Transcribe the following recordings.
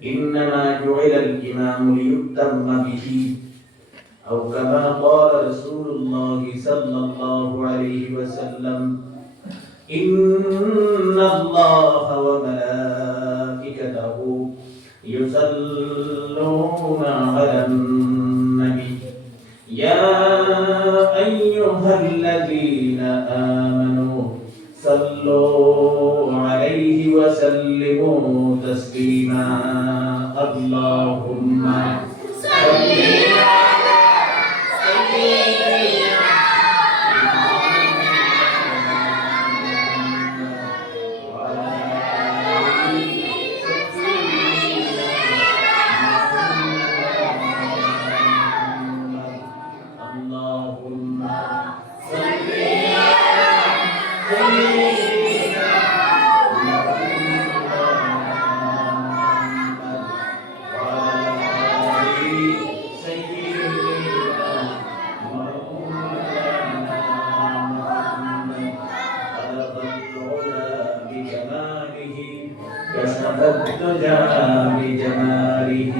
إنما جعل الإمام ليؤتم به أو كما قال رسول الله صلى الله عليه وسلم إن الله وملائكته يصلون على النبي يا أيها الذين آمنوا صلوا عليه وسلموا تسليما اللهم صل الدجى بجماله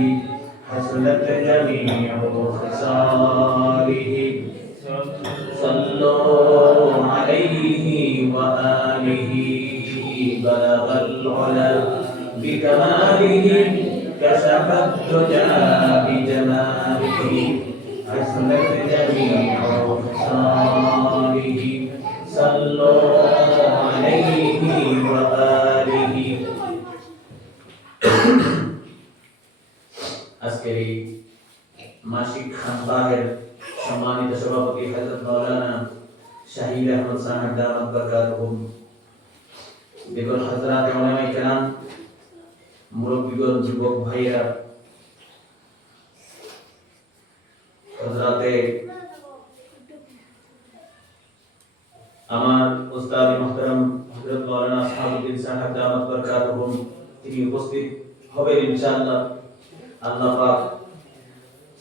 حسنت جميع خصاله صلوا عليه وآله بلغ العلا بكماله كشف الدجى بجماله حسنت جميع خصاله صلوا عليه وآله আজকের এই মাসিক খানকাহের সম্মানিত সভাপতি হযরত মাওলানা শাহিদ আহমদ সাহেব দামাত বরকাতুহুম দেখুন হযরত উলামায়ে কেরাম মুরব্বিগণ যুবক ভাইরা হযরতে আমার উস্তাদ মুহতারাম হযরত মাওলানা সাহাবুদ্দিন সাহেব দামাত বরকাতুহুম তিনি উপস্থিত হবেন ইনশাআল্লাহ আল্লাহ পাক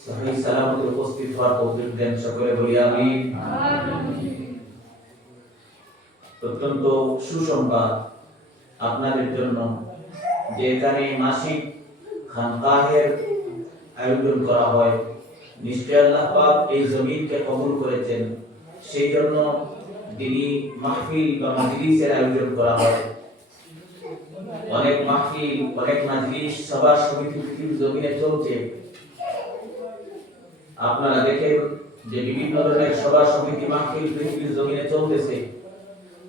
সহি সালামতে উপস্থিত হওয়ার তৌফিক দেন সকলে বলি আমিন অত্যন্ত সুসংবাদ আপনাদের জন্য যে এখানে মাসিক খানকাহের আয়োজন করা হয় নিশ্চয় আল্লাহ পাক এই জমিনকে কবুল করেছেন সেই জন্য দিনী মাহফিল বা মাজলিসের আয়োজন করা হয় অনেক মাহফিল অনেক মাজলিস সভা সমিতি পৃথিবীর জমিনে চলছে আপনারা দেখেন যে বিভিন্ন ধরনের সভা সমিতি মাহফিল পৃথিবীর জমিনে চলতেছে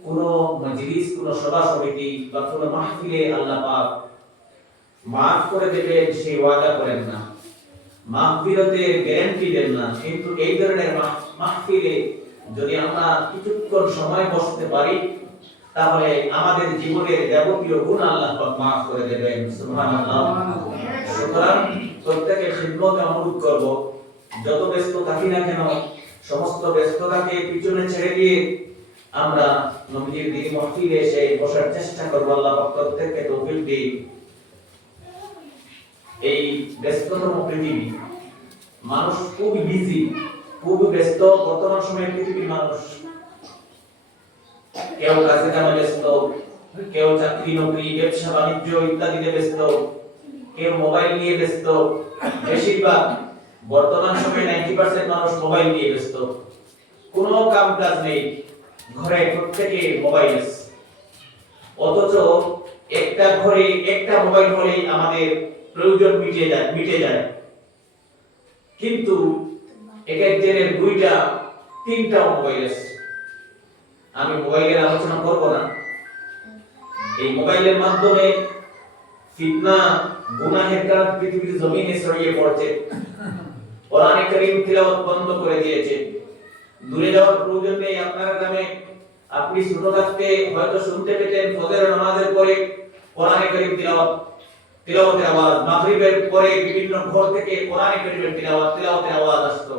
কোন মাজলিস কোন সভা সমিতি বা কোন মাহফিলে আল্লাহ পাক মাফ করে দেবেন সেই ওয়াদা করেন না মাহফিলতের গ্যারান্টি দেন না কিন্তু এই ধরনের মাহফিলে যদি আমরা কিছুক্ষণ সময় বসতে পারি তাহলে আমাদের জীবনের যাবতীয় গুনাহ আল্লাহ পাক maaf করে দেবেন সুবহানাল্লাহ সুতরাং প্রত্যেককে খিদমতে অনুরোধ করব যত ব্যস্ত থাকি না কেন সমস্ত ব্যস্ততাকে পিছনে ছেড়ে দিয়ে আমরা নবীজির দিনী মাহফিলে এসে বসার চেষ্টা করব আল্লাহ পাক প্রত্যেককে তৌফিক দিন এই ব্যস্ততম পৃথিবী মানুষ খুব বিজি খুব ব্যস্ত বর্তমান সময়ে পৃথিবীর মানুষ কেউ কাজে কামে ব্যস্ত কেউ চাকরি নকরি ব্যবসা বাণিজ্য ইত্যাদিতে ব্যস্ত কেউ মোবাইল নিয়ে ব্যস্ত বেশিরভাগ বর্তমান সময়ে 90% মানুষ মোবাইল নিয়ে ব্যস্ত কোনো কাম কাজ নেই ঘরে প্রত্যেকে মোবাইল আছে অথচ একটা ঘরে একটা মোবাইল হলেই আমাদের প্রয়োজন মিটে যায় কিন্তু এক একজনের দুইটা তিনটা মোবাইল আছে আমি মোবাইলের আলোচনা করব না এই মোবাইলের মাধ্যমে ফিতনা গুনাহের কাজ পৃথিবীর জমিনে ছড়িয়ে পড়ছে কোরআনে কারীম তিলাওয়াত বন্ধ করে দিয়েছে দূরে যাওয়ার প্রয়োজন নেই আপনার গ্রামে আপনি ছোট থাকতে হয়তো শুনতে পেতেন ফজরের নামাজের পরে কোরআনে কারীম তিলাওয়াতের আওয়াজ মাগরিবের পরে বিভিন্ন ঘর থেকে কোরআনে কারীমের তিলাওয়াতের আওয়াজ আসতো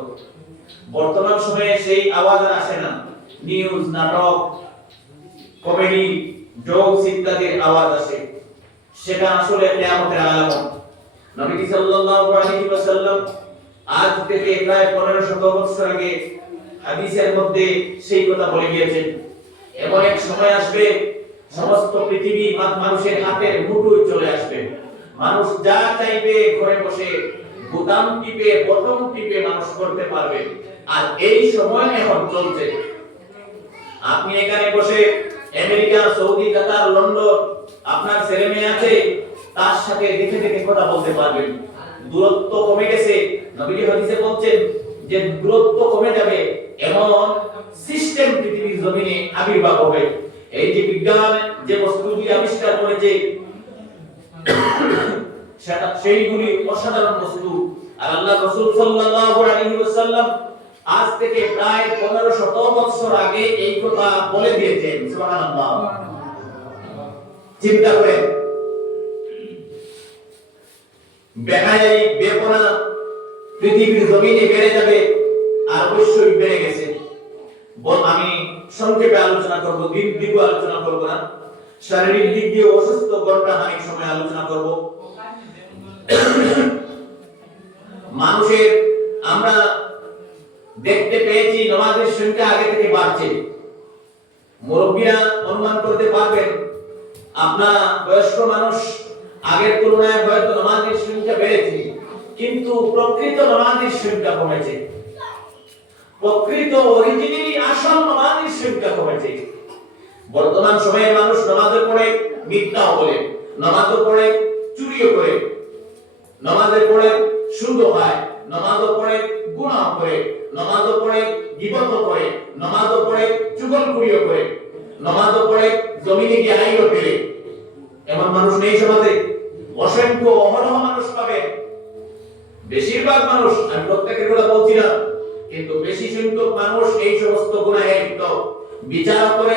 বর্তমান সময়ে সেই আওয়াজ আর আসে না নিউজ নাটক কমেডি জোকস ইত্যাদির আওয়াজ আসে সেটা আসলে কিয়ামতের আলামত নবী সাল্লাল্লাহু আলাইহি ওয়াসাল্লাম আজ থেকে প্রায় 1500 বছর আগে হাদিসের মধ্যে সেই কথা বলে গিয়েছেন এমন এক সময় আসবে সমস্ত পৃথিবী মানুষের হাতের মুঠোয় চলে আসবে মানুষ যা চাইবে ঘরে বসে বোতাম টিপে বটন টিপে মানুষ করতে পারবে। আর এই সময় এখন চলছে। আপনি এখানে বসে আমেরিকা, সৌদি, কাতার, লন্ডন আপনার ছেলে মেয়ে আছে, তার সাথে দেখে দেখে কথা বলতে পারবেন। দূরত্ব কমে গেছে। নবীজি হাদিসে বলছেন যে দূরত্ব কমে যাবে, এমন সিস্টেম পৃথিবীর জমিনে আবির্ভাব হবে। এই যে বিজ্ঞান যে বস্তুগুলি আবিষ্কার করেছে সেটা সেইগুলি অসাধারণ বস্তু। আর আল্লাহ রাসূল সাল্লাল্লাহু আলাইহি ওয়াসাল্লাম আজ থেকে প্রায় 1500 বছর আগে এই কথা বলে দিয়েছেন। সুবহানাল্লাহ। চিন্তা করেন, বেহায়াই বেপনা পৃথিবীর জমিনে বেড়ে যাবে, আর অবশ্যই বেড়ে গেছে। আমি সংক্ষেপে আলোচনা করব, দীর্ঘ আলোচনা করব না। শারীরিক দিক দিয়ে অসুস্থ ঘন্টা খানিক সময় আলোচনা করব। মানুষের আমরা দেখতে পেয়েছি নামাজের সংখ্যা আগে থেকে বাড়ছে। মুরব্বীরা অনুমান করতে পারবেন, আপনার বয়স্ক মানুষ আগের তুলনায় হয়তো নামাজের সংখ্যা বেড়েছে, কিন্তু প্রকৃত নামাজের সংখ্যা কমেছে। প্রকৃত অরিজিনালি আসল নামাজের সংখ্যা কমেছে। বর্তমান সময়ে মানুষ নামাজে পড়ে মিথ্যা বলে, নামাজে পড়ে চুরিও করে, নামাজে পড়ে সুদ খায়, নামাজে পড়ে গুনাহ করে, নামাজে পড়ে গীবত করে, নামাজে পড়ে চুগলখড়িও করে, নামাজে পড়ে জমিনে গিয়ে আইনও ফেলে। এমন মানুষ নেই সমাজে? অসংখ্য অহরহ মানুষ পাবে। বেশিরভাগ মানুষ, আমি প্রত্যেকের কথা বলছি না, কিন্তু বেশি সংখ্যক মানুষ এই সমস্ত গুনাহে লিপ্ত। বিচার করে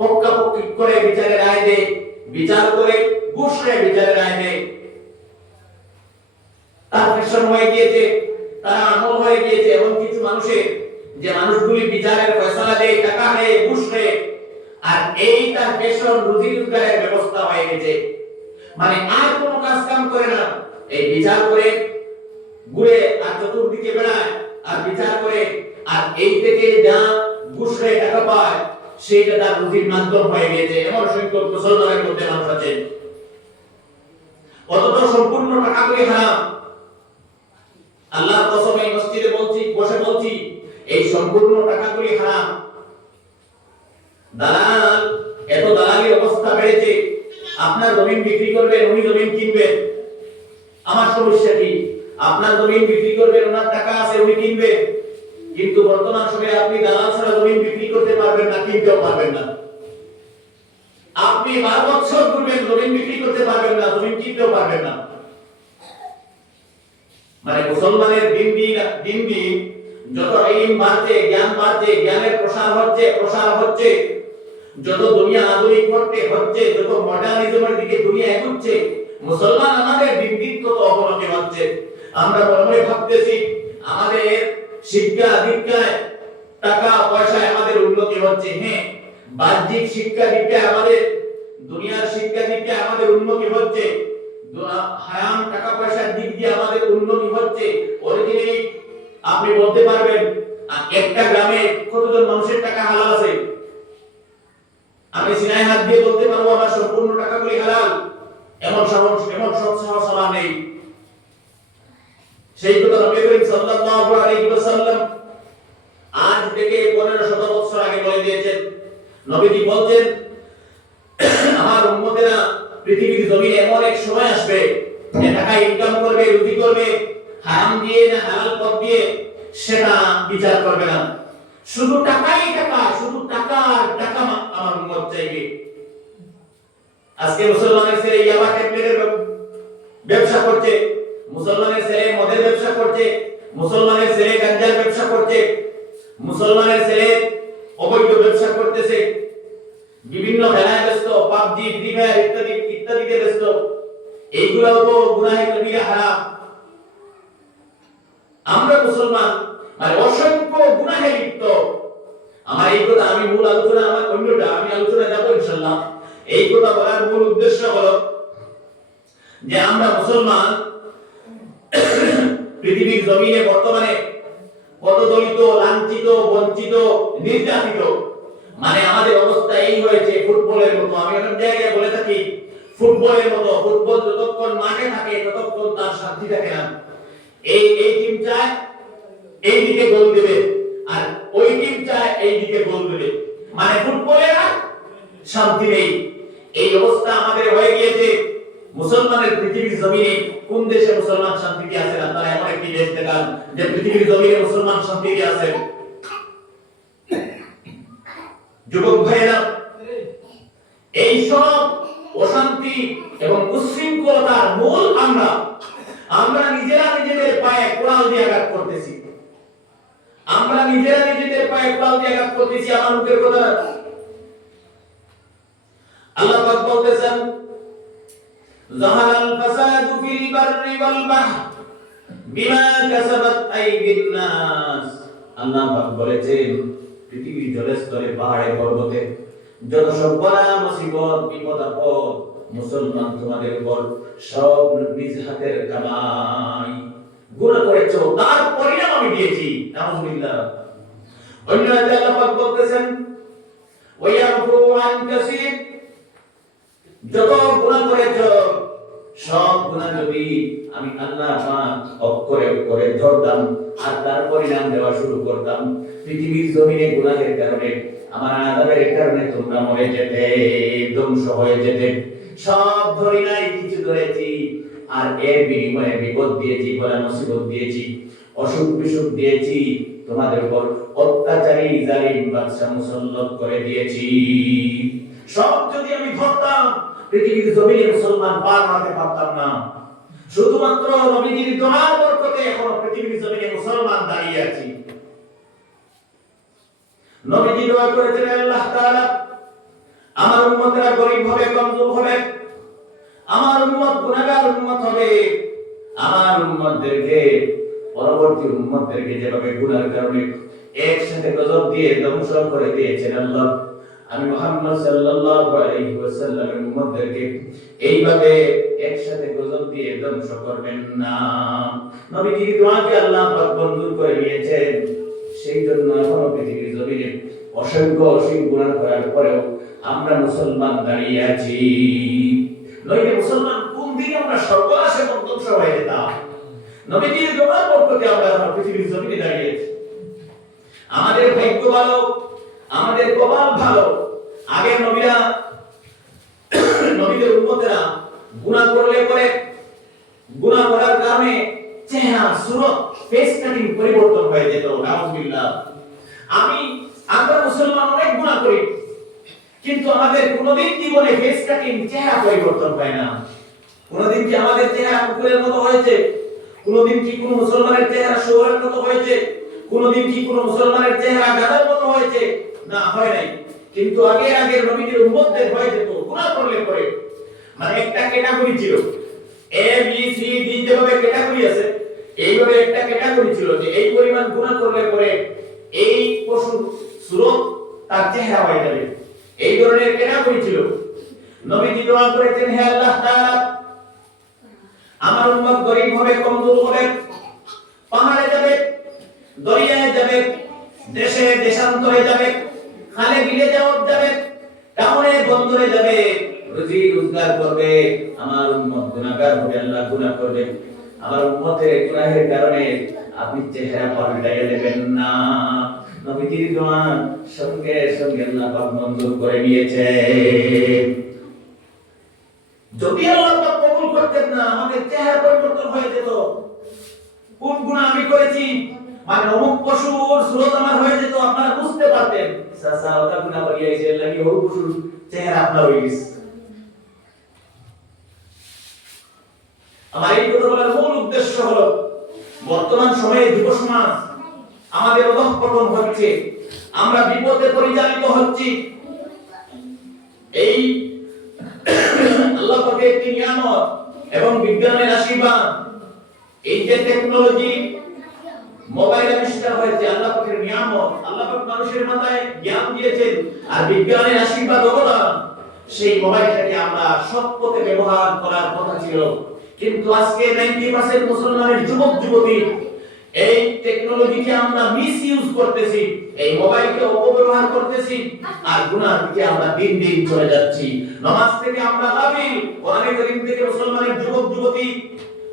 পক্ষাপক্ষি করে বিচারের রায় দেয়, বিচার করে ঘুষ নেয় বিচারের রায় দেয়। তার ফ্যাশন হয়ে গিয়েছে, তার আমল হয়ে গিয়েছে এমন কিছু মানুষের, যে মানুষগুলি বিচারের ফয়সালা দেয়, টাকা নেয়, ঘুষ নেয়, আর এই তার ফ্যাশন রুজি রোজগারের ব্যবস্থা হয়ে গেছে। মানে আর কোনো কাজ কাম করে না, এই বিচার করে ঘুরে আর চতুর্দিকে বেড়ায় আর বিচার করে, আর এই থেকে যা ঘুষ নেয় টাকা পায় সেইটা তার রুজির মাধ্যম হয়ে গেছে। এমন সংখ্যক মুসলমানের মধ্যে মানুষ আছে। অথচ সম্পূর্ণ টাকাগুলি হারাম। আল্লাহর কসম, এই মসজিদে বলছি, বসে বলছি, এই সম্পূর্ণ টাকাগুলি হারাম। দালাল, এত দালালির অবস্থা বেড়েছে। আপনার জমিন বিক্রি করবেন, উনি জমিন কিনবেন। আমার সমস্যা কি? আপনার জমিন বিক্রি করবেন, ওনার টাকা আছে, উনি কিনবেন। কিন্তু বর্তমান সময়ে আপনি দালাল ছাড়া জমিন বিক্রি করতে পারবেন না, কিনতেও পারবেন না। আপনি 12 বছর ঘুরবেন, জমিন বিক্রি করতে পারবেন না, জমিন কিনতেও পারবেন না। মানে মুসলমানের দিন দিন যত ইলম বাড়ছে, জ্ঞান বাড়ছে, জ্ঞানের প্রসার হচ্ছে, যত দুনিয়া আধুনিক হচ্ছে, যত মডার্নিজমের দিকে দুনিয়া এগোচ্ছে, মুসলমান আমাদের দিন দিন তত অবনতি হচ্ছে। আমরা মনে ভাবতেছি আমাদের শিক্ষা দীক্ষায়, টাকা পয়সায় আমাদের উন্নতি হচ্ছে। হ্যাঁ, বাহ্যিক শিক্ষা দীক্ষায় আমাদের, দুনিয়ার শিক্ষা দীক্ষায় আমাদের উন্নতি হচ্ছে, হারাম টাকা পয়সার দিক দিয়ে আমাদের উন্নতি হচ্ছে। অরিজিনালি আপনি বলতে পারবেন একটা গ্রামে কতজন মানুষের টাকা হালাল আছে? আমি সিনায় হাত দিয়ে বলতে পারবো আমার সম্পূর্ণ টাকাগুলি হালাল। এমন সৎ সাহস আমার নেই। সেই কথা নবী করিম সাল্লাল্লাহু আলাইহি ওয়াসাল্লাম আজ থেকে 1500 বছর আগে বলে দিয়েছেন। নবীজি বলছেন, আমার উম্মতেরা পৃথিবীর জমিনে এমন এক সময় আসবে যে টাকা ইনকাম করবে, রুজি করবে, হারাম দিয়ে না হালাল পথ দিয়ে, সেটা বিচার করবে না। শুধু টাকাই টাকা, শুধু টাকা আর টাকা আমার উম্মত চাইবে। আজকে মুসলমানের ছেলে ইয়াবা ট্যাবলেটের ব্যবসা করছে, মুসলমানের ছেলে মদের ব্যবসা করছে, মুসলমানের ছেলে গাঁজার ব্যবসা করছে, মুসলমানের ছেলে অবৈধ ব্যবসা করতেছে, বিভিন্ন খেলায় ব্যস্ত, পাবজি, ফ্রি ফায়ার ইত্যাদিতে ব্যস্ত। এইগুলাও তো গুনাহে কবিরা, হারাম। আমরা মুসলমান মানে অসংখ্য গুনাহে লিপ্ত। আমার এই কথা, আমি মূল আলোচনা, আমার অন্যটা আমি আলোচনা যাবো ইনশাআল্লাহ। এই কথা বলার মূল উদ্দেশ্য হলো যে আমরা মুসলমান পৃথিবীর জমিনে বর্তমানে পদদলিত, লাঞ্ছিত, বঞ্চিত, নির্যাতিত। মানে আমাদের অবস্থা এই হয়েছে ফুটবলের মতো। আমি অনেক জায়গায় বলে থাকি ফুটবলের মতো। ফুটবল যতক্ষণ মাঠে শান্তি থাকে না। এই টিম চায় এই দিকে গোল দেবে, আর ওই টিম চায় এই দিকে গোল দেবে, মানে ফুটবলে না শান্তি নেই। এই অবস্থা আমাদের হয়ে গিয়েছে। মুসলমানের পৃথিবীর জমিনে কোন দেশে মুসলমান শান্তিতে আছেন? আপনারা এমন একটি দেশ দেখান যে পৃথিবীর জমিনে মুসলমান শান্তিতে আছেন। যুবক ভাইয়েরা, এই সব অশান্তি এবং উচ্ছৃঙ্খলতার মূল আমরা নিজেরা নিজেদের পায়ে কোড়াল দিয়ে আঘাত করতেছি। আমরা নিজেরা নিজেদের পায়ে কোড়াল দিয়ে আঘাত করতেছি। আমার মুখের কথা না, আল্লাহ পাক বলতেছেন, যাহারাল ফাসাদু ফিল বাররি ওয়াল বাহর বিমা কাসাবাত আইদিন নাস। আল্লাহ পাক বলেছেন, পৃথিবীর জলস্তরে, পাহাড়ে, পর্বতে যত সব বলা মুসিবত, বিপদ আপদ মুসলমান তোমাদের উপর সব নিজ হাতের কামাই। গুনাহ করেছো, তার পরিণাম আমি দিয়েছি। নাউযুবিল্লাহ। অন্য আয়াতে আল্লাহ পাক বলতেছেন, ওয়া ইয়াফু আন কাসীর, যত গুনাহ করেছো সব গুনাহ যদি আমি আল্লাহ পাক অক্ষরে অক্ষরে ধরতাম আর তার পরিণাম দেওয়া শুরু করতাম, পৃথিবীর জমিনে গুনাহের কারণে, আমার আযাবের কারণে তোমরা মরে যেতে, ধ্বংস হয়ে যেতে। সব ধরি নাই, কিছু ধরেছি, আর এর বিনিময়ে বিপদ দিয়েছি, বলা মুসিবত দিয়েছি, অসুখ বিসুখ দিয়েছি, তোমাদের উপর অত্যাচারী জালিম বাদশা মুসল্লত করে দিয়েছি। সব যদি আমি ধরতাম, পৃথিবীর জমিনে মুসলমান পা রাখতে পারতাম না। শুধুমাত্র নবীজির দোয়ার বরকতে এখনো পৃথিবীর জমিনে মুসলমান দাঁড়িয়ে আছি। নবীজি দোয়া করেছেন, আল্লাহ তাআলা আমার উম্মতেরা গরীব হবে, কমজোর হবে, আমার উম্মত গুনাহগার উম্মত হবে, আমার উম্মতদেরকে, পরবর্তী উম্মতদেরকে যেভাবে গুনাহের কারণে একসাথে গজব দিয়ে ধ্বংস করে দিয়েছেন আল্লাহ, আমি মুহাম্মদ সাল্লাল্লাহু আলাইহি ওয়াসাল্লামের উম্মতদেরকে এইভাবে একসাথে গজব দিয়ে ধ্বংস করবেন না। নবীজির দোয়াকে আল্লাহ পাক মঞ্জুর করে নিয়েছেন। সেই জন্য এখনো পৃথিবীর জমিনে অসংখ্য গুনাহ করার পরেও আমরা মুসলমান দাঁড়িয়ে আছি। নইলে মুসলমান কোন দিন আমরা সর্বনাশে ধ্বংস হয়ে যেতাম। নবীজির দোয়ার বরকতে আমরা এখনো পৃথিবীর জমিনে দাঁড়িয়ে আছি। আমাদের ভাগ্য ভালো, আমাদের কপাল ভালো। আগে নবীরা, নবীদের উম্মতেরা গুনাহ করলে পরে গুনাহ করার কারণে চেহারা, সুরত, ফেস কাটিং পরিবর্তন হয়ে যেত। নাউযুবিল্লাহ। আমরা মুসলমান অনেক গুনাহ করি, কিন্তু আমাদের কোনদিন জীবনে ফেস কাটিং, চেহারা পরিবর্তন হয় না। কোনদিন কি আমাদের চেহারা কুকুরের মতো হয়েছে? কোনদিন কি কোন মুসলমানের চেহারা শুয়োরের মতো হয়েছে? কোনদিন কি কোন মুসলমানের চেহারা গাধার মতো হয়েছে? না, হয় নাই। কিন্তু আগের নবীদের উম্মতদের হয়ে যেত গুনাহ করলে পরে, মানে একটা ক্যাটাগরি ছিল, এ বি সি ডি যেভাবে ক্যাটাগরি আছে, এইভাবে একটা ক্যাটাগরি ছিল যে এই পরিমাণ গুনাহ করলে পরে এই পশুর সুরত তার চেহারা হয়ে যাবে, এই ধরনের ক্যাটাগরি ছিল। নবীজি দোয়া করেছেন, হে আল্লাহ তাআলা আমার উম্মত গরীব হবে, কমজোর হবে, পাহাড়ে যাবে, দরিয়ায় যাবে, দেশে দেশান্তরে যাবে, খালে বিলে যাবে, টাউনে বন্দরে যাবে, রুজি রোজগার করবে। আমার উম্মত গুনাহগার হবে, আল্লাহ গুনাহ করবে। আমার উম্মতের গুনাহের কারণে আপনি চেহারা পাল্টাইয়া দেবেন না। নবীজির দোয়া সঙ্গে সঙ্গে আল্লাহ পাক মঞ্জুর করে নিয়েছে। যদি আল্লাহ পাক কবুল করতেন না, আমাদের চেহারা পরিবর্তন হয়ে যেত। কোন গুনাহ আমি করেছি, মানে অমুক পশুর সুরত আমার হয়ে যেত, আপনারা বুঝতে পারতেন সাসা ওটা গুনাহ করিয়াছে, লাগি ওই পশুর চেহারা আপনার হয়ে গেছে। আমার এই কথা বলার মূল উদ্দেশ্য হলো, বর্তমান সময়ে যুব সমাজ আমাদের অধঃপতন হচ্ছে, আমরা বিপদে পরিচালিত হচ্ছি। এই আল্লাহ পাকের একটি নিয়ামত এবং বিজ্ঞানের আশীর্বাদ, এই যে টেকনোলজি, মোবাইল আবিষ্কার হয়েছে, আল্লাহ পাকের নিয়ামত। আল্লাহ পাক মানুষের মাথায় জ্ঞান দিয়েছেন আর বিজ্ঞানের আশীর্বাদ অবদান। সেই মোবাইলটাকে আমরা সৎ পথে ব্যবহার করার কথা ছিল, কিন্তু আজকে 90% মুসলমানের যুবক যুবতী এই টেকনোলজিকে আমরা মিসইউজ করতেছি, এই মোবাইলকে অপব্যবহার করতেছি, আর গুনাহর দিকে আমরা দিন দিন চলে যাচ্ছি। নামাজ থেকে আমরা গাফিল, কোরআনে কারীম থেকে মুসলমানের যুবক যুবতী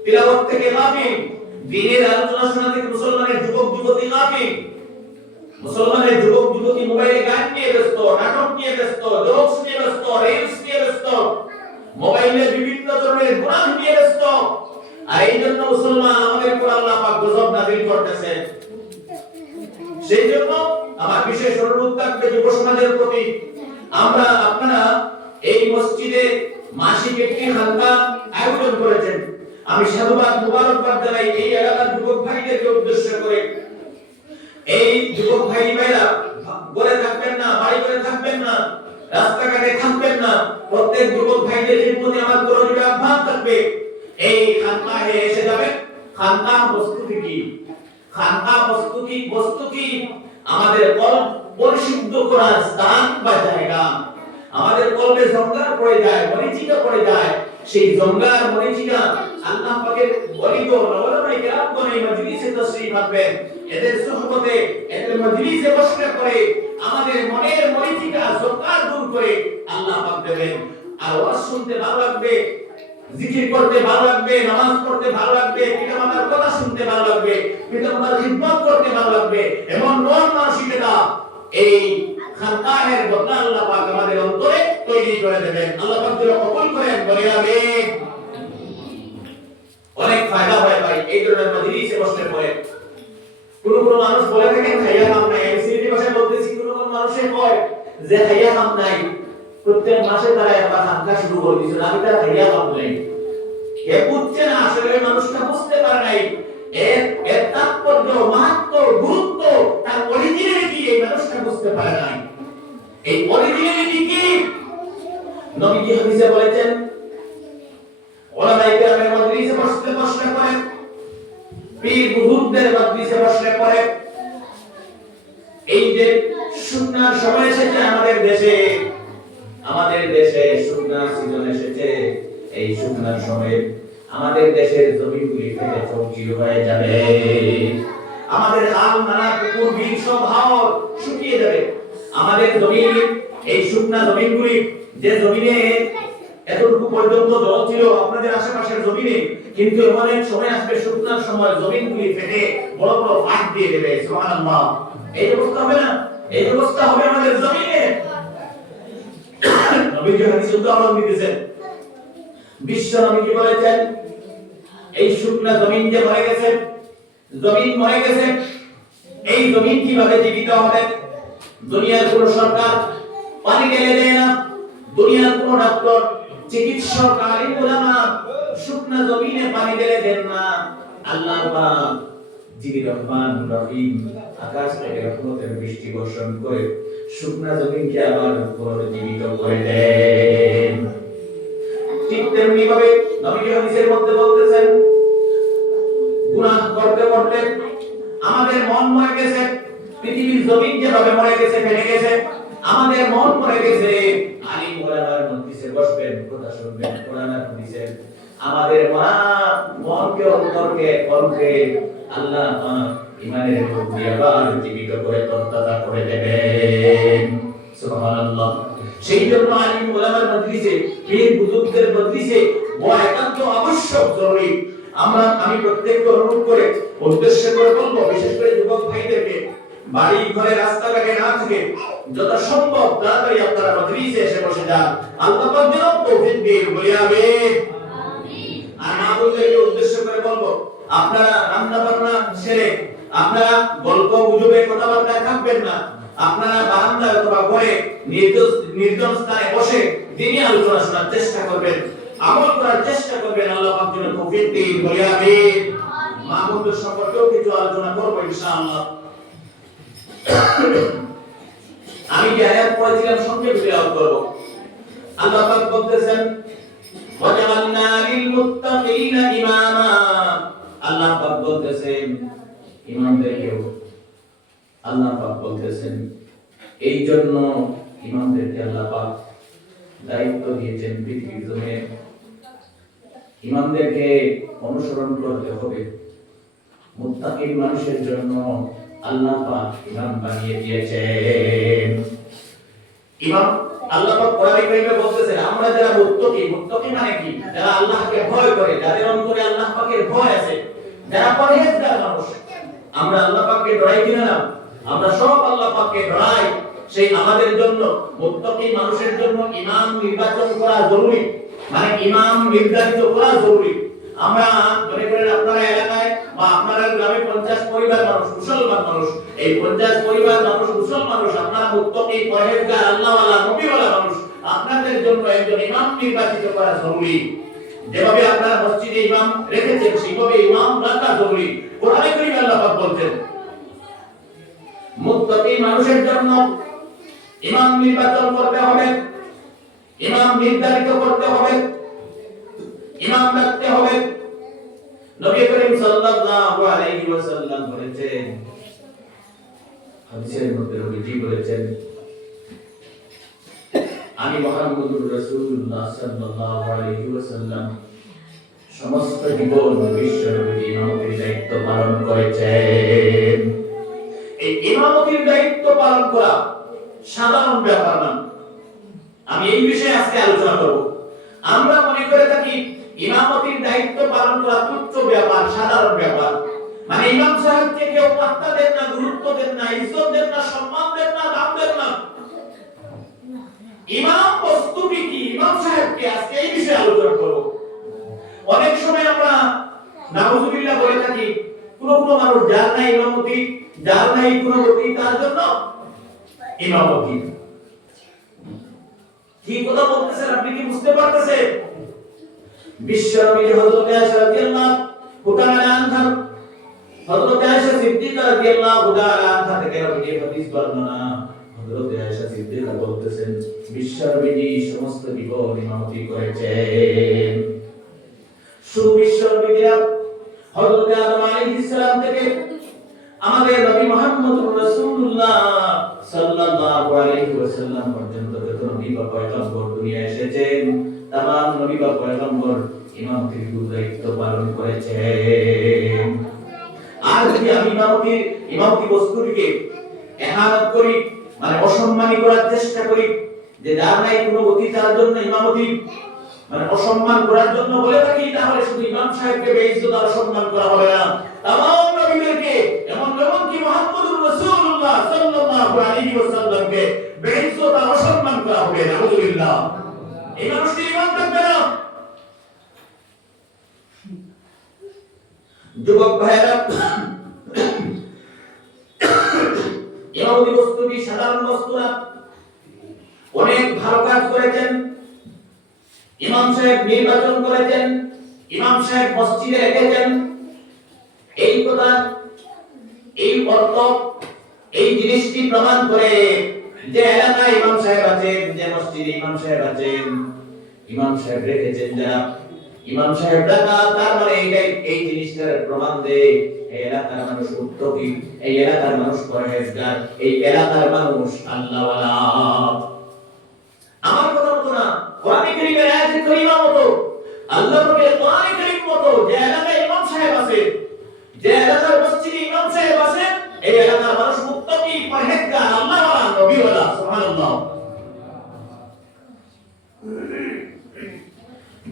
তিলাওয়াত থেকে গাফিল, দ্বীনের আলোচনা শোনা থেকে মুসলমানের যুবক যুবতী গাফিল। মুসলমানের যুবক যুবতী মোবাইলে গান নিয়ে ব্যস্ত, নাটক নিয়ে ব্যস্ত, জোকস নিয়ে ব্যস্ত, রিলস নিয়ে ব্যস্ত, মোবাইলে বিভিন্ন ধরনের গুনাহ নিয়ে ব্যস্ত। আর এই জন্য মুসলমান আমাদের উপর আল্লাহ পাক গজব নাযিল করতেছেন। সেই জন্য আমার বিশেষ অনুরোধ থাকবে যুব সমাজের প্রতি, আমরা আপনারা এই মসজিদে মাসিক একটি হালকা আয়োজন করেছেন। আমি সাধুবাদ মুবারকবাদ জানাই এই এলাকার যুবক ভাইদেরকে উদ্দেশ্য করে। এই যুবক ভাইরা ঘরে থাকবেন না, বাড়ি করে থাকবেন না, রাস্তাঘাটে থাকবেন না। প্রত্যেক যুবক ভাইদের প্রতি আমার করজোড়ে আহ্বান থাকবে, এই খানকাহে এসে যাবেন। খানকা বস্তুটি কি? খানকা বস্তু কি? আমাদের কলব পরিশুদ্ধ করার স্থান বা জায়গা। আমাদের কলবে জঙ্গার পড়ে যায়, মরিচিকা পড়ে যায়। সেই জঙ্গার মরিচিকা আল্লাহ পাকের ওলিগণ ওলামায়ে কেরামগণ এই মজলিসে তাশরীফ আনবেন। এদের সুহবতে, এদের মজলিসে বসলে পরে আমাদের মনের মরিচিকা জঙ্গার দূর করে আল্লাহ পাক দেবেন। আর ওয়াজ শুনতে ভালো লাগবে, জিকির করতে ভালো লাগবে, নামাজ পড়তে ভালো লাগবে, পিতামাতার কথা শুনতে ভালো লাগবে, পিতামাতার খিদমত করতে ভালো লাগবে। এমন মন মানসিকতা এই খানকাহের বদলা আল্লাহ পাক আমাদের অন্তরে তৈরি করে দেবেন। আল্লাহ পাক যেন কবুল করেন, বলি আমিন। অনেক ফায়দা হয় ভাই এই ধরনের মজলিসে বসলে পরে। কোন কোন মানুষ বলে থাকেন খাইয়া কাম নাই। আমি সিলেটি ভাষায় বলতেছি, কোন কোন মানুষে কয় যে খাইয়া কাম নাই, প্রত্যেক মাসে তারা একবার খানকা শুরু করে দিয়েছে, আমি তার খাইয়া কাম নাই। এ বুঝছে না, আসলে মানুষটা বুঝতে পারে নাই এর তাৎপর্য, মাহাত্ম্য, গুরুত্ব, তার অরিজিনালিটি এই মানুষটা বুঝতে পারে নাই। এই অরিজিনালিটি কি? নবীজি হাদিসে বলেছেন, ওলামায়ে কেরামের মজলিসে বসলে পরে, পীর বুজুর্গদের মজলিসে বসলে পরে, এই যে সুন্নাহর সময় এসেছে আমাদের দেশে সুন্নাহর সিজন এসেছে। এই সুন্নাহর সময় আমাদের দেশের জমিগুলি থেকে চৌচির হয়ে যাবে। আমাদের খাল, নালা, পুকুর, বিল সব হাওর শুকিয়ে যাবে। আমাদের জমিন, এই শুকনা জমিনগুলি, যে জমিনে এতটুকু পর্যন্ত জল ছিল আপনাদের আশেপাশের জমিনে, কিন্তু এমন এক সময় আসবে শুকনার সময় জমিনগুলি ফেটে বড় বড় ফাঁক দিয়ে দেবে। সুবহানাল্লাহ। এই অবস্থা হবে না? এই অবস্থা হবে আমাদের জমিনে। নবীজি হাদিসে উদাহরণ দিতেছেন। বিশ্ব নবীজি বলেছেন, এই শুকনা জমিন যে মরে গেছে, এই জমিন কিভাবে জীবিত হবে? দুনিয়ার কোন সরকার পানি ঢেলে দেয় না, দুনিয়ার কোন ডাক্তার, চিকিৎসক, আলিম উলামা শুকনা জমিনে পানি ঢেলে দেন না। আল্লাহ পাক যিনি রহমান রহিম, আকাশ থেকে রহমতের বৃষ্টি বর্ষণ করে শুকনা জমিনকে আবার পুনরুজ্জীবিত করে দেন। ঠিক তেমনি ভাবে নবী হাদিসের মধ্যে বলতেছেন, গুনাহ করতে করতে আমাদের মন মরে গেছে। পৃথিবীর জমিন যেভাবে মরে গেছে, ফেলে গেছে, আমাদের মন মরে গেছে। আলিম ওলামার মজলিসে বসবেন, কথা শুনবেন, কোরআন হাদিসের আমাদের মনকে, অন্তরকে, কলকে আল্লাহ ঈমানের রূপ দিয়ে আবার জীবিত করে তরতাজা করে দেবেন। সুবহানাল্লাহ। সেই জন্য আলিম ওলামার মজলিসে, পীর বুজুর্গদের মজলিসে বলা একান্ত আবশ্যক, জরুরি। আমি প্রত্যেককে অনুরোধ করে উদ্দেশ্য করে বলবো, বিশেষ করে যুবক ভাইদেরকে, বাড়ি ঘরে রাস্তাঘাটে না থেকে যত সম্ভব তাড়াতাড়ি আপনারা মজলিসে এসে বসে যান। আল্লাহ পাক যেন তৌফিক দিন, বলি আমিন। আর মা বোনদেরকে উদ্দেশ্য করে বলবো, আপনারা রান্না বান্না সেরে আপনারা গল্প গুজবে কথাবার্তায় থাকবেন না। আপনারা বারান্দায় অথবা ঘরে নির্জন স্থানে বসে দিনী আলোচনা শোনার চেষ্টা করবেন, আমল করার চেষ্টা করবেন। আল্লাহ পাক যেন তৌফিক দিন, বলি আমিন। মা বোনদের সম্পর্কেও কিছু আলোচনা করবো ইনশাআল্লাহ। আমি যে আয়াত পড়েছিলাম সংক্ষেপে তেলাওয়াত করব। আল্লাহ পাক বলতেছেন, ওয়াজআলনা লিল মুত্তাকিনা ইমামা। আল্লাহ পাক বলতেছেন ইমামদেরকেও, আল্লাহ পাক বলতেছেন এই জন্য ইমামদেরকে আল্লাহ পাক দায়িত্ব দিয়েছেন পৃথিবীর জমিনে। ইমামদেরকে অনুসরণ করতে হবে। মুত্তাকিন মানুষের জন্য আল্লাহ পাক ইমাম বানিয়ে দিয়েছেন। ইমাম আল্লাহ পাক কোরআনে কারীমে বলতেছেন, আমরা যারা মুত্তাকি মানে কি? যারা আল্লাহকে ভয় করে, যাদের অন্তরে আল্লাহ পাকের যারা পরহেজগার মানুষ, আমরা আল্লাহ পাককে ডরাই কিনা না? আমরা সব আল্লাহ পাককে ডরাই। সেই আমাদের জন্য, মুত্তাকি মানুষের জন্য ইমাম নির্বাচন করা জরুরি, মানে ইমাম নির্ধারিত করা জরুরি। আমরা মনে করেন আপনার এলাকায় বা আপনার গ্রামে 50 পরিবার মানুষ মুসলমান মানুষ, এই 50 পরিবার মানুষ মুসলমান মানুষ, আপনারা মুত্তাকি পরহেজগার আল্লাহওয়ালা নবীওয়ালা মানুষ, আপনাদের জন্য একজন ইমাম নির্বাচিত করা জরুরি। যেভাবে আপনারা মসজিদে ইমাম রেখেছেন সেইভাবে ইমাম রাখা জরুরি। কোরআনে কারীমে আল্লাহ পাক বলছেন মুত্তাকি মানুষের জন্য ইমাম নির্বাচন করতে হবে, ইমাম নির্ধারিত করতে হবে, ইমাম রাখতে হবে। নবী করিম সাল্লাল্লাহু আলাইহি ওয়াসাল্লাম বলেছেন, হাদিসের মধ্যে নবীজি বলেছেন, আমি মুহাম্মদুর রাসূলুল্লাহ সাল্লাল্লাহু আলাইহি ওয়াসাল্লাম সমস্ত জীবন বিশ্বনবীর ইমামতির দায়িত্ব পালন করেছেন। এই ইমামতির দায়িত্ব পালন করা সাধারণ ব্যাপার না। আমি এই বিষয়ে আজকে আলোচনা করব। আমরা মনে করে থাকি ইমামতির দায়িত্ব পালন করা তুচ্ছ ব্যাপার, সাধারণ ব্যাপার, মানে ইমাম সাহেবকে কেউ পাত্তা দেন না, গুরুত্ব দেন না, ইজ্জত দেন না, সম্মান দেন না, দাম দেন না। ইমাম বস্তুটি কি, ইমাম সাহেবকে আজকে এই বিষয়ে আলোচনা করব। অনেক সময় আমরা নাউজুবিল্লাহ বলে থাকি কোন মানুষ যার নাই ইমামতি, যার নাই কোনো গতি, তার জন্য ইমামতি। কি কথা বলতেছেন আপনি, কি বুঝতে পারতেছেন? বিশ্বনবী হযরত আয়েশা রাদিয়াল্লাহু তাআলা আনহা, হযরত আয়েশা সিদ্দিকা রাদিয়াল্লাহু তাআলা আনহা থেকে নবীর হাদিস বর্ণনা। হযরত আয়েশা সিদ্দিকা বলতেছেন বিশ্বনবী সমস্ত জীবন ইমামতি করেছেন। শুধু বিশ্বনবী হযরত আদম আলাইহিস সালাম থেকে আমাদের নবী মুহাম্মদুর রাসূলুল্লাহ সাল্লাল্লাহু আলাইহি ওয়াসাল্লাম পর্যন্ত যত নবী বা পয়গম্বর দুনিয়ায় এসেছেন, तमाम নবী বা পয়গম্বর ইমামতির দায়িত্ব পালন করেছেন। আর যদি আমি ইমামতি বস্তুটিকে ইহানত করি, মানে অসম্মানী করার চেষ্টা করি, যে যার নাই কোনো গতি তার জন্য ইমামতি, মানে অসম্মান করার জন্য বলে থাকি, তাহলে শুধু ইমাম সাহেবকে বেইজ্জত আর অসম্মান করা হবে না, तमाम নবীদেরকে এমনকি মুহাম্মদুর রাসূলুল্লাহ সাল্লাল্লাহু আলাইহি ওয়াসাল্লামকে বেইজ্জত আর অসম্মান করা হবে। নাউযুবিল্লাহ। এই মানুষটি ইমাম থাকবে না। যুবক ভাইরা, ইমামতি বস্তুটি সাধারণ বস্তু না, অনেক ভালো কাজ করেছেন। ইমাম সাহেব নির্বাচন করেছেন, ইমাম সাহেব মসজিদে রেখেছেন। এই কথা, এই অর্থ, এই জিনিসটি প্রমাণ করে যে এলাকায় ইমাম সাহেব আছেন, যে মসজিদে ইমাম সাহেব আছেন, ইমাম সাহেব রেখেছেন যারা, ইমাম সাহেব রাখা, তার মানে এই জিনিসটার প্রমাণ দেয় এই এলাকার মানুষ মুত্তাকি, এই এলাকার মানুষ পরহেজগার, এই এলাকার মানুষ আল্লাহওয়ালা। আমার কথা মতো না, কোরআনে কারীমের আয়াতে কারীমা মতো, আল্লাহর পাকের কোরআনে কারীম মতো, যে এলাকায় ইমাম সাহেব আছে, যে এলাকার মসজিদে ইমাম সাহেব আছে, এই এলাকার মানুষ মুত্তাকি, পরহেজগার, আল্লাহওয়ালা, নবীওয়ালা। সুবহানাল্লাহ।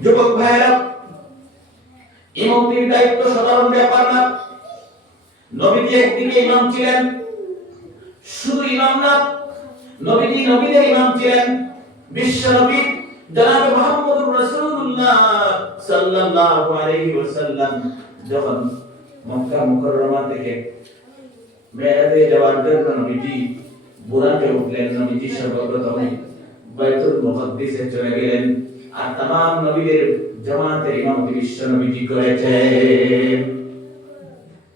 যুবক ভাইরা, ইমামতির দায়িত্ব সাধারণ ব্যাপার না। নবীজি একদিকে ইমাম ছিলেন, শুধু ইমাম না, নবীজি নবীদের ইমাম ছিলেন। বিশ্ব নবী জনাব মুহাম্মদুর রাসূলুল্লাহ সাল্লাল্লাহু আলাইহি ওয়াসাল্লাম যখন মক্কা মুকাররমা থেকে মেরাজে যাওয়ার জন্য নবীজি বুরাকে উঠলেন, নবীজি সর্বপ্রথম বাইতুল মুকাদ্দিসে চলে গেলেন, আর तमाम নবীদের জামাতের ইমামতি বিশ্ব নবীজি করেছেন।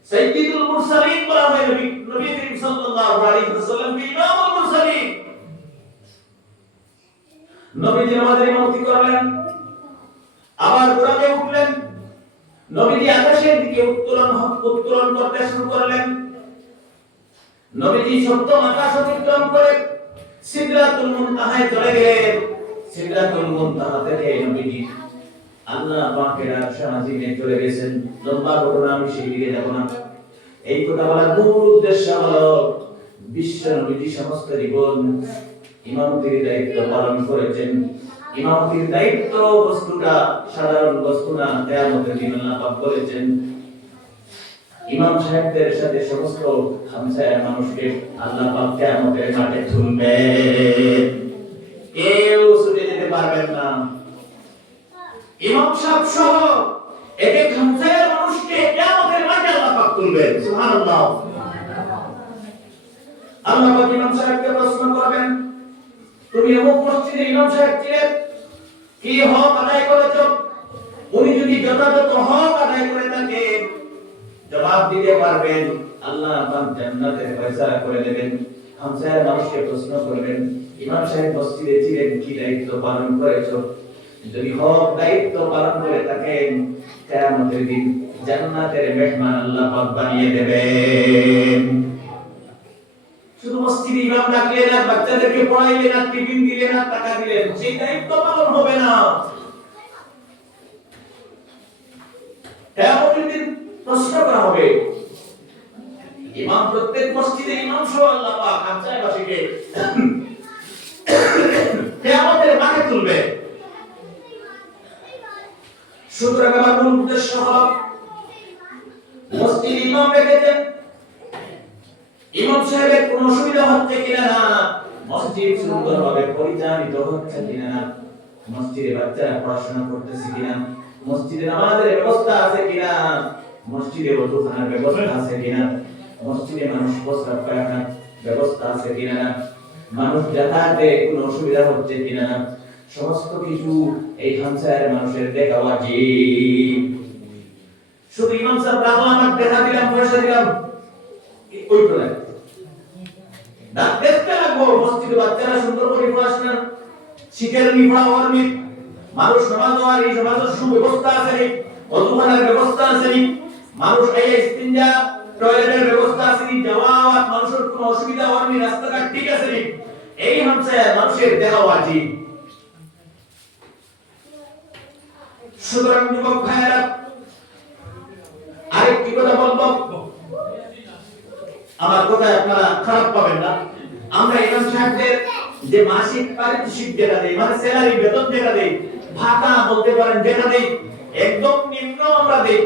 সাইয়্যিদুল মুরসালিন বলা হয় নবী করিম সাল্লাল্লাহু আলাইহি ওয়াসাল্লাম কে ইমামুল মুরসালিন। নবীজি নামাজের ইমামতি করলেন, আবার বুরাকে উঠলেন, নবীজি আকাশের দিকে উত্তোলন করতে শুরু করলেন। নবীজি সপ্তম আকাশ অতিক্রম করে সিদরাতুল মুনতাহায় চলে গেলেন। সিদরাতুল মুনতাহা থেকে নবীজি আল্লাহ পাকের আরশ আজিমে চলে গেছেন। লম্বা ঘটনা, আমি সেই দিকে যাব না। এই কথা বলার মূল উদ্দেশ্য হলো বিশ্ব নবীজি সমস্ত জীবন ইমামতির দায়িত্ব পালন করেছেন। ইমামতির দায়িত্ব বস্তুটা সাধারণ বস্তু না, কিয়ামতের দিন আল্লাহ পাক বলেছেন ইমাম সাহেবদের সাথে সমস্ত হামসায়ের মানুষকে আল্লাহ পাক কিয়ামতের মাঠে তুলবে, কেউ ছুটে যেতে পারবেন না। ইমাম সাহেব সহ এক এক হামসায়ের মানুষকে কিয়ামতের মাঠে আল্লাহ পাক তুলবেন। সুবহানাল্লাহ। আল্লাহ পাক ইমাম সাহেবকে প্রশ্ন করবেন, তুমি অমুক মসজিদে ইমাম সাহেব ছিলেন, কি হক আদায় করেছো? উনি যদি যথাযথ হক আদায় করে থাকেন জবাব দিতে পারবেন, আল্লাহ পাক জান্নাতের ফয়সালা করে দেবেন। হামসায়ের মানুষকে প্রশ্ন করবেন, ইমাম সাহেব মসজিদে ছিলেন, কি দায়িত্ব পালন করেছো? যদি হক দায়িত্ব পালন করে থাকেন কিয়ামতের দিন জান্নাতের মেহমান আল্লাহ পাক বানিয়ে দেবেন। শুধু মসজিদে ইমাম রাখলেন আর বাচ্চাদেরকে পড়াইলেন আর টিফিন দিলেন আর টাকা দিলেন, সেই দায়িত্ব পালন হবে না। কিয়ামতের দিন প্রশ্ন করা হবে। ইমাম প্রত্যেক মসজিদে ইমাম সহ আল্লাহ পাক হামসায়াবাসীকে কিয়ামতের মাঠে তুলবে। সুতরাং আমার মূল উদ্দেশ্য হলো মসজিদে ইমাম রেখেছেন, ইমাম সাহেবের কোনো অসুবিধা হচ্ছে কিনা না, মসজিদ সুন্দরভাবে পরিচালিত হচ্ছে কিনা না, মসজিদে বাচ্চারা পড়াশোনা করতেছে কিনা, মসজিদে নামাজের ব্যবস্থা আছে কিনা, মসজিদে ওযুখানার ব্যবস্থা আছে কিনা, মসজিদে মানুষ প্রস্রাব পায়খানার ব্যবস্থা আছে কিনা, মানুষ যাতায়াতে কোনো অসুবিধা হচ্ছে কিনা, সমস্ত কিছু এই হামসায়ের মানুষের দেখা ওয়াজিব। শুধু ইমাম সাহেব রাখলাম আর দেখা দিলাম, পয়সা দিলাম, ওই তো না। দেখতে লাগবো মসজিদে বাচ্চারা সুন্দর করে পড়াশোনা শিখের নিফা ওয়ারমি, মানুষ নামাজ আর এই সমাজের সুব্যবস্থা আছে নি, ওযুখানার ব্যবস্থা আছে নি, মানুষ এই ইস্তিনজা টয়লেটের ব্যবস্থা আছে নি, যাওয়া মানুষের কোনো অসুবিধা হয়নি, রাস্তাঘাট ঠিক আছে নি, এই হামসায়ের মানুষের দেখা ওয়াজিব। সুতরাং যুবক ভাইয়েরা আরেকটি কথা বলবো, আমার কথা আপনারা খারাপ পাবেন না। আমরা ইমাম সাহেবদের যে মাসিক পারিতোষিক যেটা দেই, মানে স্যালারি বেতন যেটা দেই, ভাতা বলতে পারেন যেটা দেই, একদম নিম্ন আমরা দেই।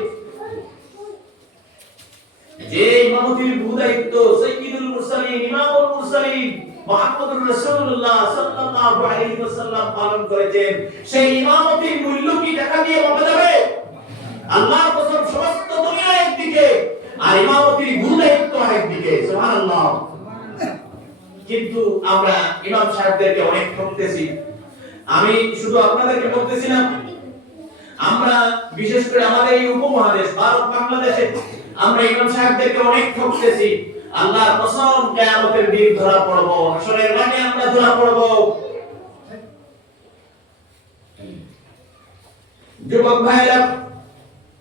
যে ইমামতির দায়িত্ব সাইয়্যিদুল মুরসালিন ইমামুল মুরসালিন মুহাম্মদুর রাসূলুল্লাহ সাল্লাল্লাহু আলাইহি ওয়াসাল্লাম পালন করেছেন, সেই ইমামতির মূল্য কি টাকা দিয়ে পাওয়া যাবে? আল্লাহর কসম, সমস্ত দুনিয়া একদিকে আর ইমামতির দায়িত্ব আরেকদিকে। সুবহানাল্লাহ। কিন্তু আমরা ইমাম সাহেবদেরকে অনেক ঠকতেছি। আমি শুধু আপনাদেরকে বলতেছি না, আমরা বিশেষ করে আমাদের এই উপমহাদেশ ভারত বাংলাদেশে আমরা ইমাম সাহেবদেরকে অনেক ঠকতেছি। আল্লাহর কসম, কিয়ামতের দিন ধরা পড়ব, হাসরের মাঠে আমরা ধরা পড়ব। যুবক ভাইরা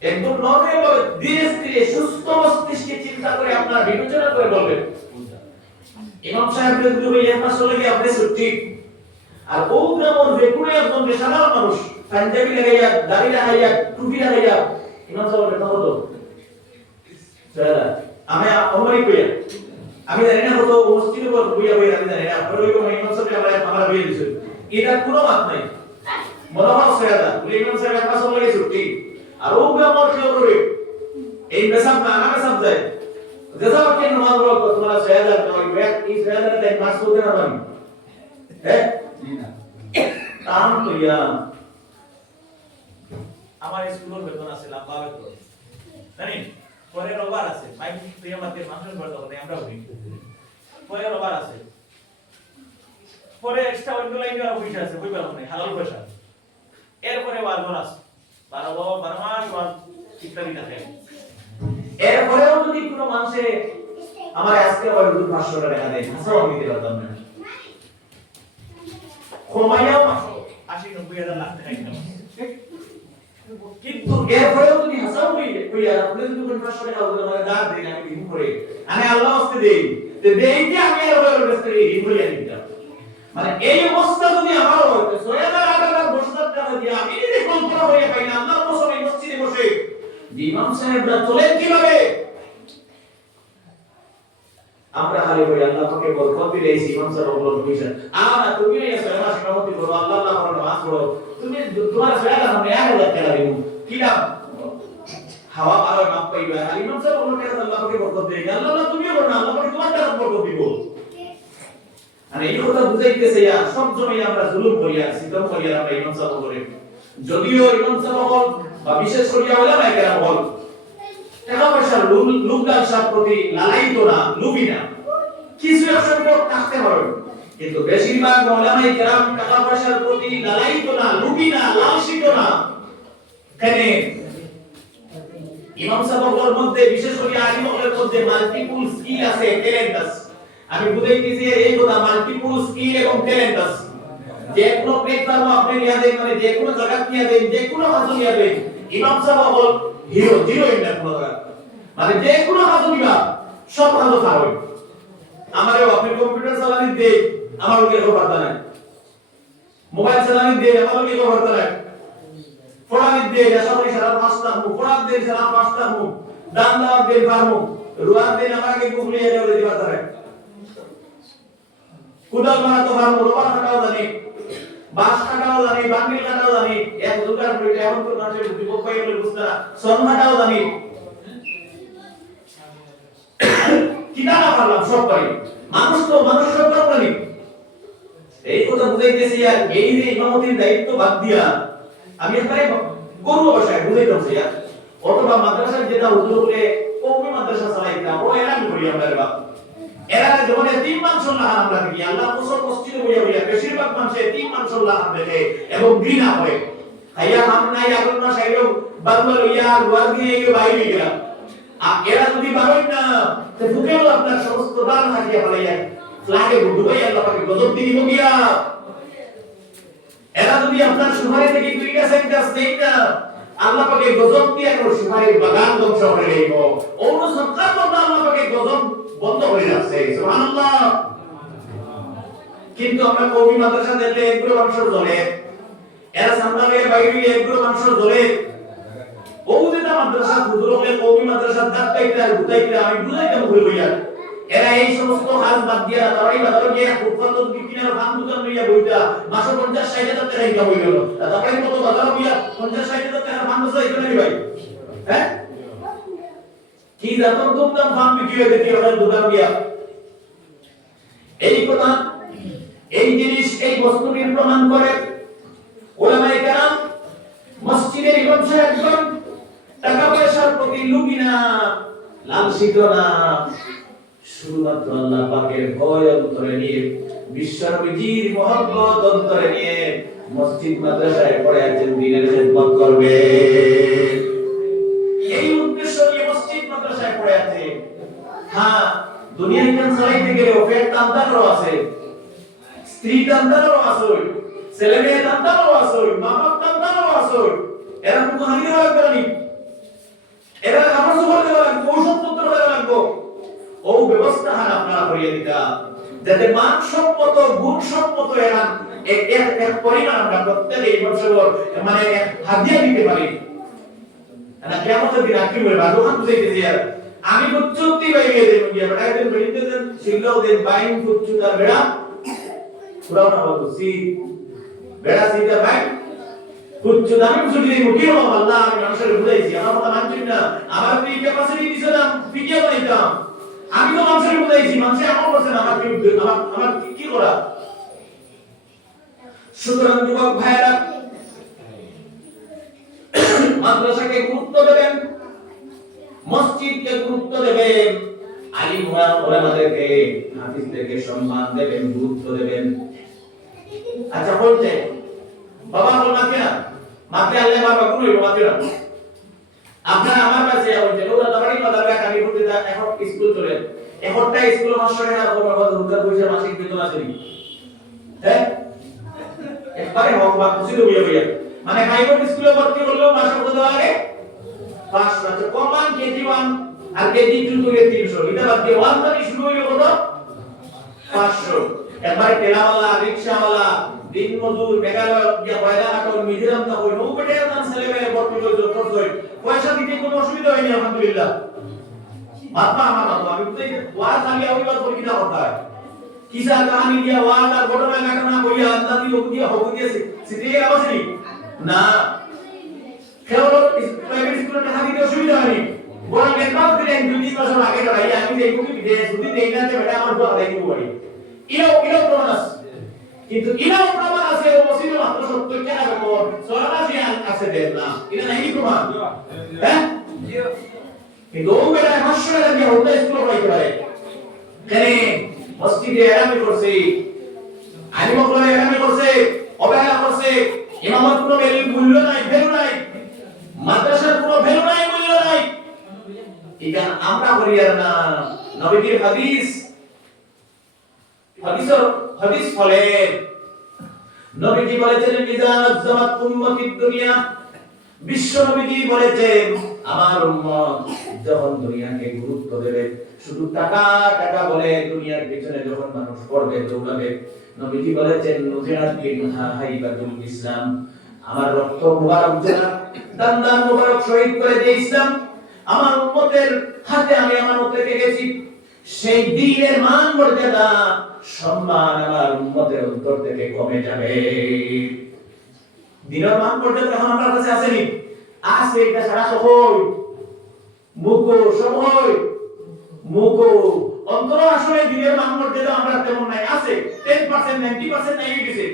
একদম নরমাল ভাবে ধীরে ধীরে সুস্থ মস্তিষ্কে চিন্তা করে আপনারা বিবেচনা করে বলবেন, ইমাম সাহেবদের যদি এক মাস হলে আপনি ছুটি, আর ও গ্রামের বেকুনে একজন সাধারণ মানুষ পাঞ্জাবি লাগাইয়া, দাড়ি লাগাইয়া, টুপি লাগাইয়া ইমাম সাহেবের কথা হতো আমি অমরি কইয়া, আমি জানি না কত মসজিদে বল কইয়া কইয়া, আমি জানি না আপনারা ওই কোন ইমাম সাহেব আমরা বিয়ে দিছে, এটা কোনো মাত নাই। মনে হয় সয়াদা বলে ইমাম সাহেব এক মাস হলে ছুটি, আর ও গ্রামের কেউ করে এই মেসাব না না মেসাব যায় যেটা আপনি নামাজ পড়ো তোমরা সয়াদা নয়, এই সয়াদা দেন মাস হতে না পারি, হ্যাঁ তাম কইয়া আমার স্কুলের বেতন আছে লম্বা বেতন জানেন, পরে রবার আছে মাই প্রিয়মাতে মানুষের ঘর তখন আমরা উঠি, পরে রবার আছে, পরে এক্সট্রা অন্য লাইনে আর পয়সা আছে, কই পাবো না হালাল পয়সা, এরপরে ওয়াজন আছে 12 মাস ওয়াজ ইত্যাদি থাকে। এরপরেও যদি কোনো মানুষে আমার আজকে ওই 500 টাকা দেয়, হাসাও আমি দিতে পারতাম না, কমাইয়াও 80-90 লাখ টাকা দিতাম, কিন্তু এরপরেও যদি হাসাও কইয়া আপনি যদি 500 টাকা ওদের মানে দাঁড় দেন, আমি দিন করে আমি আল্লাহ ওয়াস্তে দেই, তে দেই যে আমি আর ওই রাস্তায় এই বলি দিতাম। মানে এই অবস্থা যদি আমার হয়, তো 6000 টাকা দিয়ে আমি যদি কল্পনা হয়ে পাই না, আল্লাহর কসম এই মসজিদে বসে ইমাম সাহেবরা চলেন কিভাবে, আমরা খালি বলি আল্লাহ পাকে বরকত দিলে এই ইমাম সাহেব বলুন কইছেন আনা তুমি এই সালাত ইমামতি করো, আল্লাহ আল্লাহ করো, নামাজ পড়ো, তুমি তোমার সালাত আমি 1000 টাকা দিব, কি লাভ? হাওয়া পারে মাপ পাইবা আর ইমাম সাহেব বলল টাকা আল্লাহ পাকে বরকত দেয় আল্লাহ না তুমিও বলো না আল্লাহ পাকে তোমার টাকা বরকত দিব আর এই কথা বুঝাইতেছে ইয়া সব সময় আমরা জুলুম করি আর সিতম করি আর আমরা ইমাম সাহেব বলে যদিও ইমাম সাহেব বল বা বিশেষ করে ওলামা কেরাম বল টাকা পয়সার লোভ লালসার প্রতি লালায়িত না লোভী না কিছু একসঙ্গে থাকতে হবে কিন্তু বেশিরভাগ ওলামা কেরাম টাকা পয়সার প্রতি লালায়িত না লোভী না লালসিত না কেন ইমাম সাহেবের মধ্যে বিশেষ করে আলিমদের মধ্যে মাল্টিপল স্কিল আছে ট্যালেন্ট আছে আমি বুঝাইতেছি এই কথা মাল্টিপল স্কিল এবং ট্যালেন্ট আছে যে কোনো প্লেটফর্ম আপনি নিয়ে দেন মানে যে কোনো জায়গা নিয়ে দেন যে কোনো কাজ নিয়ে দেন ইমাম সাহেব বল হিরো জিরো ইন্ডা কোনো জায়গা মানে যে কোনো কাজ নিবা সব কাজ পারবে আমারও আপনি কম্পিউটার চালানি দেই আমার ওকে খবর নাই মোবাইল চালানি দেই আমার ওকে খবর নাই ফোড়ানি দেই সবাই সারা পাঁচটা মু ফোড়ান দেই সারা পাঁচটা মু দান দাও দেই পারমু রুয়ান দেই আমাকে গুগলি এর দিতে পারে কুদাল মারা তো পারমু রোবার কাটাও জানি বাস কাটাও জানি বান্ডিল কাটাও জানি এক দুটার পরে এমন করে মানুষের বিপদ পাইলে বুঝতা সন কাটাও জানি কিনা না পারলাম সব পারি মানুষ তো মানুষ সব পারি এই কথা বুঝাইতেছি আর এই যে ইমামতির দায়িত্ব বাদ দিয়া আমি একবারে গরু ভাষায় বুঝাইতেছি আর অথবা মাদ্রাসায় যেটা হুজুর বলে কওমি মাদ্রাসা চালাইতাম ও এরাম করি আমরা বাপ এরা যখন তিন মানসুল্লাহ আমরা দেখি আল্লাহ মুসল মসজিদে বইয়া বইয়া বেশিরভাগ মানুষে তিন মানসুল্লাহ দেখে এবং ঘৃণা করে হাইয়া হাম নাই আগুন না সাইরো বাংলা লইয়া রুয়ার দিয়ে এগুলো বাইরে গেলাম এরা যদি বারোই না তো ঢুকেও আপনার সমস্ত দান হারিয়ে ফেলাইয়া ফ্ল্যাগে ডুবাই আল্লাহ পাকে গজব দিয়ে দিব গিয়া এরা যদি আপনার সুপারি থেকে 2 গাছ 1 গাছ দেই না আল্লাহ পাকে গজব দিয়ে আর সুপারির বাগান ধ্বংস করে দেব ওর সরকার বন্ধ আল্লাহ পাকে গজব বন্ধ হয়ে যাচ্ছে সুবহানাল্লাহ কিন্তু আমরা কওমি মাদ্রাসা দেখলে এগুলো মানুষ জ্বলে এরা সামনে বাইরে এগুলো মানুষ জ্বলে ও যেটা মাদ্রাসা হুজুরকে কওমি মাদ্রাসা দাঁড়াইতে আর বুঝাইতে আমি বুঝাইতে ভুল হইয়া এরা এই সমস্ত কাজ বাদ দিয়া তারাই বাজারে গিয়ে ফুটপাত বিক্রির ফান দোকান লইয়া বইতা মাসে 50-60 হাজার টাকা ইনকাম হইল তারপরে কত বাজারে গিয়া 50-60 হাজার টাকা ফান বসে এখানে ভাই হ্যাঁ কি যখন দুমদাম ফান বিক্রি হয়ে দেখি ওখানে দোকান গিয়া এই কথা এই জিনিস এই বস্তুটির প্রমাণ করে ওলামায়ে কেরাম মসজিদের ইমাম সাহেবগণ টাকা পয়সার প্রতি লোভী না লালসিত না শুধুমাত্র আল্লাহ পাকের ভয় অন্তরে নিয়ে বিশ্বনবীর মহব্বত অন্তরে নিয়ে মসজিদ মাদ্রাসায় পড়ে আছেন দ্বীনের খিদমত করবে এই উদ্দেশ্য নিয়ে মসজিদ মাদ্রাসায় পড়ে আছে হ্যাঁ দুনিয়ার কাজ চালাইতে গেলে পেট টানতারও আছে স্ত্রী টানতারও আছে ছেলে মেয়ে টানতারও আছে মা বাপ টানতারও আছে এরা মুখ হারিয়ে রাখবে না এরা আমার সুবহান দেওয়া ঔষধ পত্র দেওয়া লাগবে ও ব্যবস্থা হার আপনারা করিয়ে দিতা যাতে মানসম্মত গুণসম্মত এরা এক পরিমাণ আমরা প্রত্যেকে এই বছর মানে হাদিয়া দিতে পারি না কিয়ামতের দিন কি বলবো দোকান বুঝাইতেছি আর আমি উচ্চতি বাইরে দেব গিয়া বড়াই দেন বেরিতে দেন সিংলাও দেন বাইন উচ্চতার বেড়া পুরাও না বলতো সি বেড়া সিটা বাইন উচ্চতা আমি বুঝি মুখি আল্লাহ আমি মানুষের বুঝাইছি আমার কথা মানছেন না আমার কি ক্যাপাসিটি দিছিলাম ভিডিও বানাইতাম আমি তো মানুষের বুঝাইছি মানুষ আমার বলছেন আমার কি করা সুতরাং যুবক ভাইরা মাদ্রাসাকে গুরুত্ব দেবেন মসজিদকে গুরুত্ব দেবেন আলিম ওলামাদেরকে হাফিজদেরকে সম্মান দেবেন গুরুত্ব দেবেন আচ্ছা বলতে বাবা বল মাকে আল্লাহ বাবা কোন মাকে না আপনারা আমার কাছে বলতে ওরা দাবাড়ি মাদারকা কামি করতে এখন স্কুল চলে এখনটা স্কুল মাস্টারে আর বাবা দুর্গা পয়সা মাসিক বেতন আছে নি হ্যাঁ একবারে হোক বা খুশি হইয়া হইয়া মানে প্রাইভেট স্কুলে ভর্তি হলেও মাসে কত দেওয়া লাগে 500 আছে কমান কেজি 1 আর কেজি 2 করে 300 এটা বাদ দিয়ে 1 থেকে শুরু হইলো কত 500 একবারে টেলাওয়ালা রিকশাওয়ালা দিন মজুর মেঘালয় গিয়া পয়দা কাটন মিজোরাম তা কই নৌ পেটে দান ছেলে মেয়ে ভর্তি হইলো খরচ হয় পয়সা দিতে কোনো অসুবিধা হয়নি আলহামদুলিল্লাহ বাবা আমার বাবা আমি তো ওয়াজ খালি আউইবাদ করে কিনা করতে হয় কিসা কাহিনী দিয়া ওয়াজ আর ঘটনা ঘটনা কইয়া আন্দাজি হোক দিয়া হোক দিয়েছে সিটিয়ে আবাসনি না কেবল প্রাইভেট স্কুলে টাকা দিতে অসুবিধা হয়নি বড় গেটবাস দিলেন 2-3 বছর আগে ভাই আমি যে কোটি বিদেশ যদি দেই না বেটা আমার দোয়া দেই বলি ইনো প্রমাণ আছে কিন্তু ইনো প্রমাণ আছে ও মসজিদে মাত্র 70 টাকা বেতন সরাসরি আছে দেন না এটা নাই প্রমাণ হ্যাঁ কিন্তু ও বেটা 500 টাকা দিয়ে ওটা স্কুল পড়াইতে পারে কেন মসজিদে এরামি করছে আলিম করে এরামি করছে অবহেলা করছে ইমামত কোনো মূল্য নাই ভ্যালু নাই মাদ্রাসার কোনো ভ্যালু নাই মূল্য নাই ইগান আমরা করি আর না নবীজির হাদিস ফলে নবীজি বলেছেন মিজানাত জামাত উম্মতিদ দুনিয়া বিশ্ব নবীজি বলেছেন আমার উম্মত যখন দুনিয়াকে গুরুত্ব দেবে শুধু টাকা টাকা বলে দুনিয়ার পিছনে যখন মানুষ পড়বে দৌড়াবে নবীজি বলেছেন নুজিরাত বিনহা হাইবাতুল ইসলাম আমার রক্ত মুবারক যারা দান মুবারক শহীদ করে দিয়ে ইসলাম আমার উম্মতের হাতে আমি আমানত রেখে গেছি সেই দ্বীনের মান মর্যাদা সম্মান আমার উম্মতের অন্তর থেকে কমে যাবে দ্বীনের মান মর্যাদা এখন আমার কাছে আসেনি আছে এটা সারা সহজ মুকো সহজ মুকো অন্তর আসলে দ্বীনের মান মর্যাদা আমরা তেমন নাই আছে 10% 90% নাই গেছে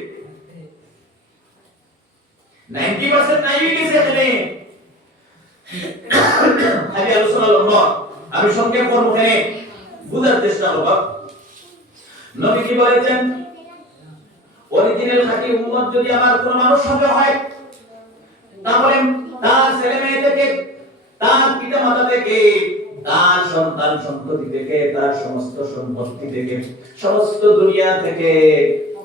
90% নাই গেছে এখানে খালি আলোচনা লম্বা আমি সংক্ষেপ করব এখানে বুঝার চেষ্টা করব নবী কি বলেছেন অরিজিনাল খাঁটি উম্মত যদি আমার কোন মানুষ সঙ্গে হয় তাহলে তার ছেলে মেয়ে থেকে তার পিতা মাতা থেকে তার সন্তান সন্ততি থেকে তার সমস্ত সম্পত্তি থেকে সমস্ত দুনিয়া থেকে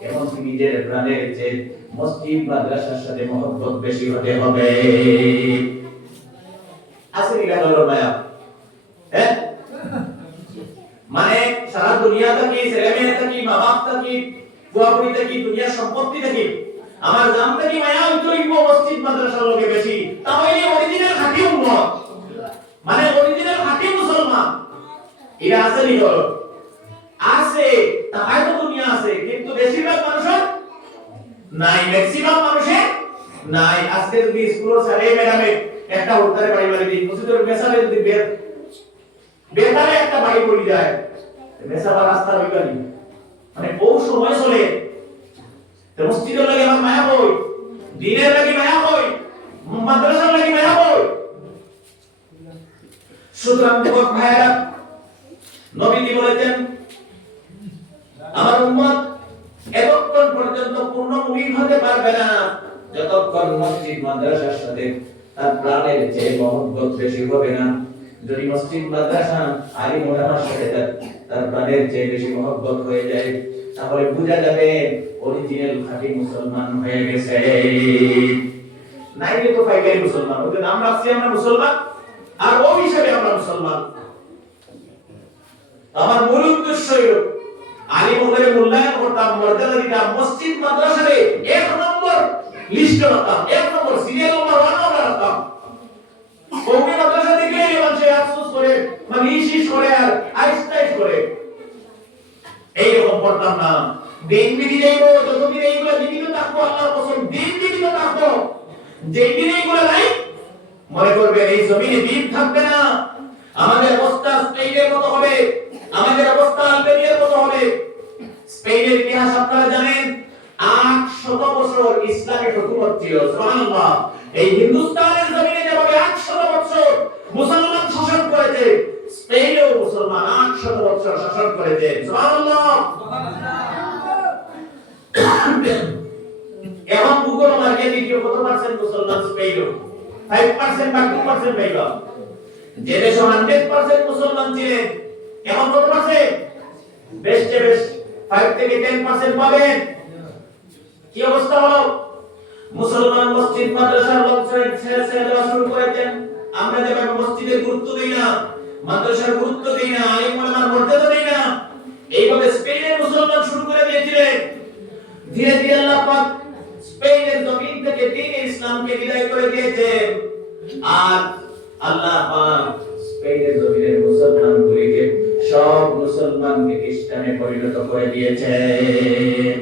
এমনকি নিজের প্রাণের চেয়ে মসজিদ মাদ্রাসার সাথে মহব্বত বেশি হতে হবে আসেনি গালের মায়া হ্যাঁ মানে সারা দুনিয়া থেকে ছেলে মেয়ে থেকে মা বাপ থেকে বুয়াবুড়ি থেকে দুনিয়ার সম্পত্তি থেকে আমার জান থেকে মায়া উত্তরিব মসজিদ মাদ্রাসার লোকে বেশি তাহলে অরিজিনাল খাঁটি উম্মত মানে অরিজিনাল খাঁটি মুসলমান এরা আসেনি হলো আছে তাই তো দুনিয়া আছে কিন্তু বেশিরভাগ মানুষের নাই ম্যাক্সিমাম মানুষের নাই আজকে যদি স্কুল স্যারে ম্যাডামে একটা উত্তরে বাড়ি বাড়ি দিই মসজিদের মেসালে যদি বেতারে একটা বাড়ি পড়ে যায় মেসাবা রাস্তা হইবানি মানে বহু সময় চলে তো মসজিদের লাগে আমার মায়া হই দিনের লাগে মায়া হই মাদ্রাসার লাগে মায়া হই সুতরাং যুবক ভাইরা নবীজি বলেছেন আমার উম্মত এতক্ষণ পর্যন্ত পূর্ণ মুমিন হতে পারবে না যতক্ষণ মসজিদ মাদ্রাসার সাথে তার প্রাণের চেয়ে মহব্বত বেশি হবে না যদি মসজিদ মাদ্রাসা আলিম ওলামার সাথে তার প্রাণের চেয়ে বেশি মহব্বত হয়ে যায় তাহলে বোঝা যাবে অরিজিনাল খাঁটি মুসলমান হয়ে গেছে নাইলে তো পাইকারি মুসলমান ওদের নাম রাখছি আমরা মুসলমান আর ও হিসেবে আমরা মুসলমান আমার মূল উদ্দেশ্য হলো আলিম ওদের মূল্যায়ন করতাম মর্যাদা দিতাম মসজিদ মাদ্রাসারে 1 নম্বর লিস্টে রাখতাম 1 নম্বর সিরিয়াল নাম্বার 1 আমরা রাখতাম কওমি মাদ্রাসা থেকে মানুষ আফসোস করে মানে ইশিস করে আর আইস্টাইস করে এই রকম করতাম না দিন বিধি যাইবো যতদিন এইগুলা বিধিত থাকবো আল্লাহর কসম দিন বিধিত থাকবো যেই দিন এইগুলা নাই মনে করবেন এই জমিনে দিন থাকবে না আমাদের অবস্থা স্পেনের মতো হবে আমাদের অবস্থা আলবেনিয়ার মতো হবে স্পেনের ইতিহাস আপনারা জানেন 800 বছর ইসলামের হুকুমত ছিল সুবহানাল্লাহ এই হিন্দুস্তানের জমিনে যেভাবে 800 বছর মুসলমান শাসন করেছে স্পেনেও মুসলমান 800 বছর শাসন করেছে সুবহানাল্লাহ এখন গুগল মার্কেটে কি কত পার্সেন্ট মুসলমান স্পেনেও 5% বা 2% পাইবা যে দেশে 100% মুসলমান ছিলেন এখন কত পার্সেন্ট বেস্ট 5 থেকে 10% পাবেন কি অবস্থা হলো মুসলমান মসজিদ মাদ্রাসার লোক ছেড়ে দেওয়া শুরু করেছেন আমরা যেভাবে মসজিদের গুরুত্ব দেই না মাদ্রাসার গুরুত্ব দেই না আলিম ওলামার মর্যাদা দেই না এইভাবে স্পেনের মুসলমান শুরু করে দিয়েছিলেন ধীরে ধীরে আল্লাহ পাক স্পেনের জমিন থেকে দ্বীন ইসলামকে বিদায় করে দিয়েছেন আর আল্লাহ পাক স্পেনের জমিনের মুসলমানগুলিকে সব মুসলমানকে খ্রিস্টানে পরিণত করে দিয়েছেন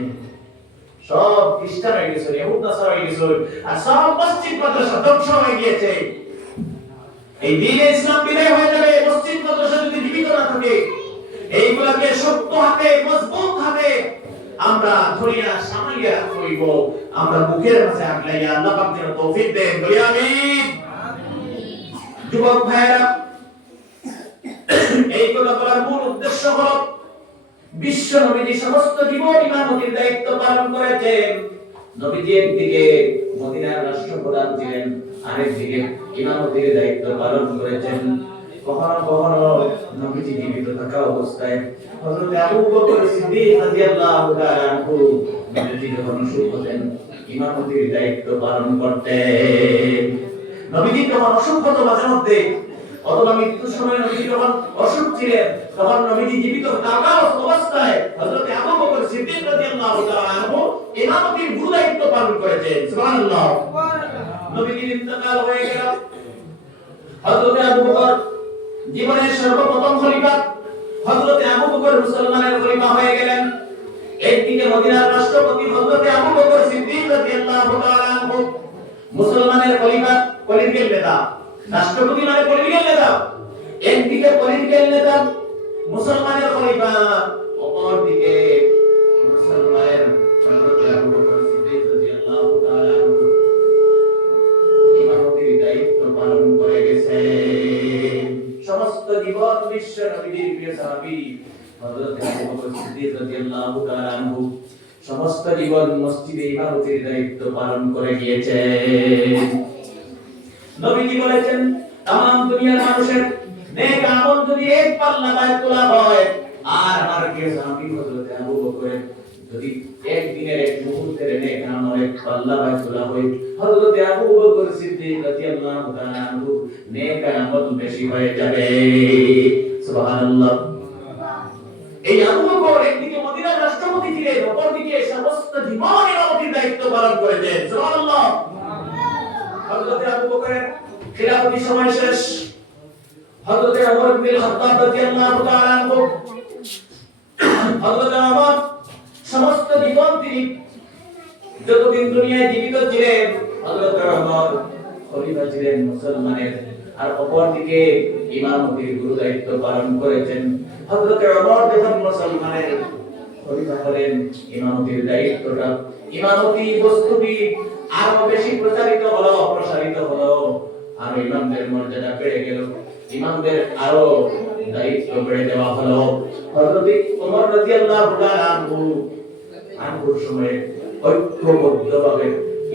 সব খ্রিস্টান হয়ে গেছে ইহুদ নাসারা হয়ে গেছে আর সব মসজিদ মাদ্রাসা ধ্বংস হয়ে গিয়েছে এই দ্বীন ইসলাম বিদায় হয়ে যাবে মসজিদ মাদ্রাসা যদি জীবিত না থাকে। এইগুলাকে শক্ত হাতে মজবুত হাতে আমরা ধরিয়া সামালিয়া রাখব, আমরা বুকের মাঝে আগলাইয়া আল্লাহ পাক যেন তৌফিক দেন, বলি আমিন। যুবক ভাইরা, এই কথা বলার মূল উদ্দেশ্য হলো বিশ্ব নবীজি সমস্ত জীবন ইমামতির দায়িত্ব পালন করেছেন। নবীজি একদিকে মদিনার রাষ্ট্রপ্রধান ছিলেন, আরেকদিকে ইমামতির দায়িত্ব পালন করেছেন। কখনো কখনো নবীজি জীবিত থাকা অবস্থায় হযরত আবু বকর সিদ্দিক রাদিয়াল্লাহু তাআলা আনহু নবীজি যখন অসুখ হতেন ইমামতির দায়িত্ব পালন করতেন। নবীজি যখন অসুখ হতো মাঝে মধ্যে অথবা মৃত্যুর সময় নবীজি যখন অসুখ ছিলেন তখন নবীজি জীবিত থাকা অবস্থায় হযরত আবু বকর সিদ্দিক রাদিয়াল্লাহু তাআলা আনহু ইমামতির গুরু দায়িত্ব পালন করেছেন। সুবহানাল্লাহ। নবীজির ইন্তেকাল হয়ে গেল। হযরত আবু বকর জীবনের সর্বপ্রথম খলিফা, হযরত আবু বকর মুসলমানের খলিফা হয়ে গেলেন। একদিকে মদিনার রাষ্ট্রপতি হযরত আবু বকর সিদ্দিক রাদিয়াল্লাহু তাআলা আনহু মুসলমানের খলিফা, পলিটিক্যাল নেতা। রাষ্ট্রপতি মানে পলিটিক্যাল নেতা। একদিকে পলিটিক্যাল নেতা মুসলমানের খলিফা, অপরদিকে মুসলমানের হযরত আবু বকর সিদ্দিক রাদিয়াল্লাহু তাআলা আনহু ইমামতির দায়িত্ব পালন করে গেছে। সমস্ত জীবন বিশ্ব নবীর প্রিয় সাহাবী হযরত আবু বকর সিদ্দিক রাদিয়াল্লাহু তাআলা আনহু সমস্ত জীবন মসজিদে ইমামতির দায়িত্ব পালন করে গিয়েছেন। নবীজি বলেছেন, तमाम দুনিয়ার মানুষের নেক আমল যদি এক পাল্লায় তোলা হয় আর আমার প্রিয় সাহাবী হযরত আবু বকর যদি এক দিনের এক মুহূর্তের নেক আমল এক পাল্লায় তোলা হয় হযরত আবু বকর সিদ্দিক রাদিয়াল্লাহু তাআলা আনহু নেক আমল বেশি হয়ে যাবে। সুবহানাল্লাহ। এই আবু বকর একদিকে মদিনার রাষ্ট্রপতি ছিলেন, অপরদিকে সমস্ত জীবন ইমামতির দায়িত্ব পালন করেছেন। সুবহানাল্লাহ। হযরত আবু বকরের খিলাফতি সময় শেষ। হযরত ওমর ইবনে খাত্তাব রাদিয়াল্লাহু তাআলা আনহু হযরত ওমর সমস্ত জীবন তিনি যতদিন দুনিয়ায় জীবিত ছিলেন হযরত ওমর খলিফা ছিলেন মুসলমানের, আর অপরদিকে ইমামতির গুরু দায়িত্ব পালন করেছেন। হযরত ওমর যখন মুসলমানের খলিফা হলেন ইমামতির দায়িত্বটা ইমামতি বস্তুটি আরো বেশি প্রসারিত হলো, আর ইমামদের মর্যাদা বেড়ে গেল, ইমামদের আরো দায়িত্ব বেড়ে দেওয়া হলো। হযরত ওমর রাদিয়াল্লাহু তাআলা আনহুর সময়ে ঐক্যবদ্ধভাবে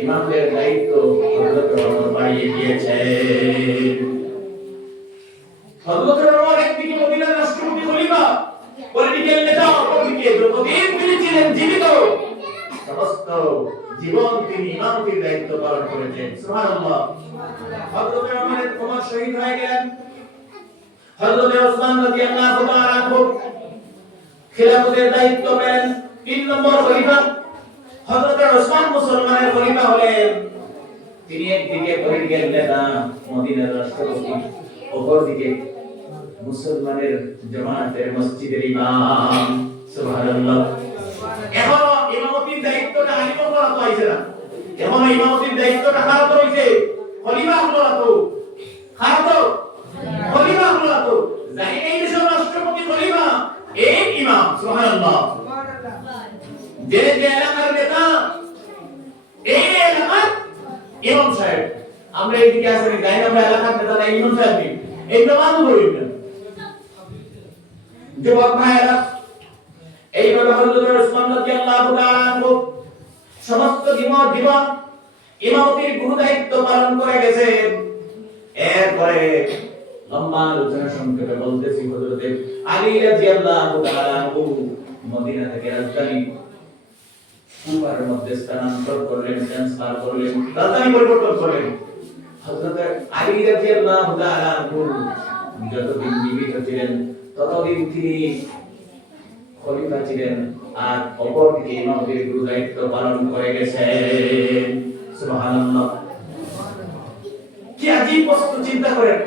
ইমামদের দায়িত্ব হযরত ওমর বাড়িয়ে দিয়েছেন। হযরত ওমর একদিকে মদিনার রাষ্ট্রপতি খলিফা, পলিটিক্যাল নেতা, অপরদিকে যতদিন তিনি ছিলেন জীবিত সমস্ত জীবন তিনি ইমামতির দায়িত্ব পালন করেছেন। সুবহানাল্লাহ। হযরত ওমর শহীদ হয়ে গেলেন। হযরত ওসমান রাদিয়াল্লাহু তাআলা আনহু খিলাফতের দায়িত্ব পেলেন। 3 নম্বর খলিফা হযরত ওসমান মুসলমানের খলিফা হলেন। তিনি একদিকে পলিটিক্যাল নেতা, মদিনার রাষ্ট্রপতি, অপরদিকে মুসলমানের জামাতের মসজিদের ইমাম। সুবহানাল্লাহ। এখন ইমামতির দায়িত্বটা আলিম করা তো আইছে না, এখন ইমামতির দায়িত্বটা কার তো হইছে? খলিফা হলো তো, কার তো? খলিফা হলো তো। যাই এই দেশের রাষ্ট্রপতি খলিফা, এই ইমাম। সুবহানাল্লাহ। যে যে এলাকার নেতা, এই এলাকার ইমাম সাহেব। আমরা এইদিকে আসলে যাই আমরা এলাকার নেতা না, ইমাম সাহেব নেই, এই তো মানুষ হইবেন। যুবক ভাইরা, এইভাবে হযরত ওসমান রাদিয়াল্লাহু তাআলা আনহু সমস্ত জীবন ইমামতির গুরু দায়িত্ব পালন করে গেছেন। এরপরে লম্বা আলোচনা সংক্ষেপে বলতেছি, হযরত আলী রাদিয়াল্লাহু তাআলা আনহু মদিনা থেকে রাজধানী কুফার মধ্যে স্থানান্তর করলেন, ট্রান্সফার করলেন, রাজধানী পরিবর্তন করলেন। হযরত আলী রাদিয়াল্লাহু তাআলা আনহু যতদিন জীবিত ছিলেন ততদিন তিনি খলিফা ছিলেন, আর অপরদিকে ইমামতির গুরু দায়িত্ব পালন করে গেছেন। সুবহানাল্লাহ। কি আজীব বস্তু, চিন্তা করেন।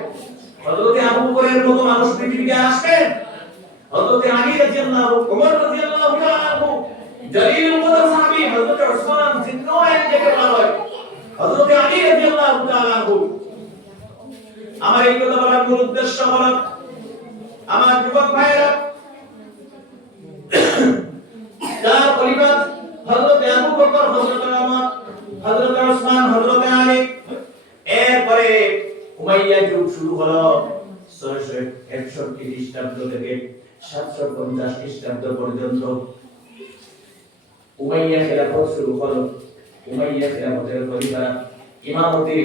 হযরত আবু বকরের মতো মানুষ পৃথিবীতে আসবেন, হযরত আলী রাদিয়াল্লাহু, ওমর রাদিয়াল্লাহু তাআলা আনহু, জলিলুল কদর সাহাবী হযরত ওসমান জিন্নাহ থেকে বলা হয়, হযরত আলী রাদিয়াল্লাহু তাআলা আনহু আমার এই কথা বলার মূল উদ্দেশ্য হলো আমার যুবক ভাইরা, চার খলিফা হযরত আবু বকর, হযরত ওমর, হযরত ওসমান, হযরত আলী, এরপরে উমাইয়া যুগ শুরু হলো 661 খ্রিস্টাব্দ থেকে 750 খ্রিস্টাব্দ পর্যন্ত উমাইয়া খেলাফত শুরু হলো। উমাইয়া খেলাফতের খলিফা ইমামতির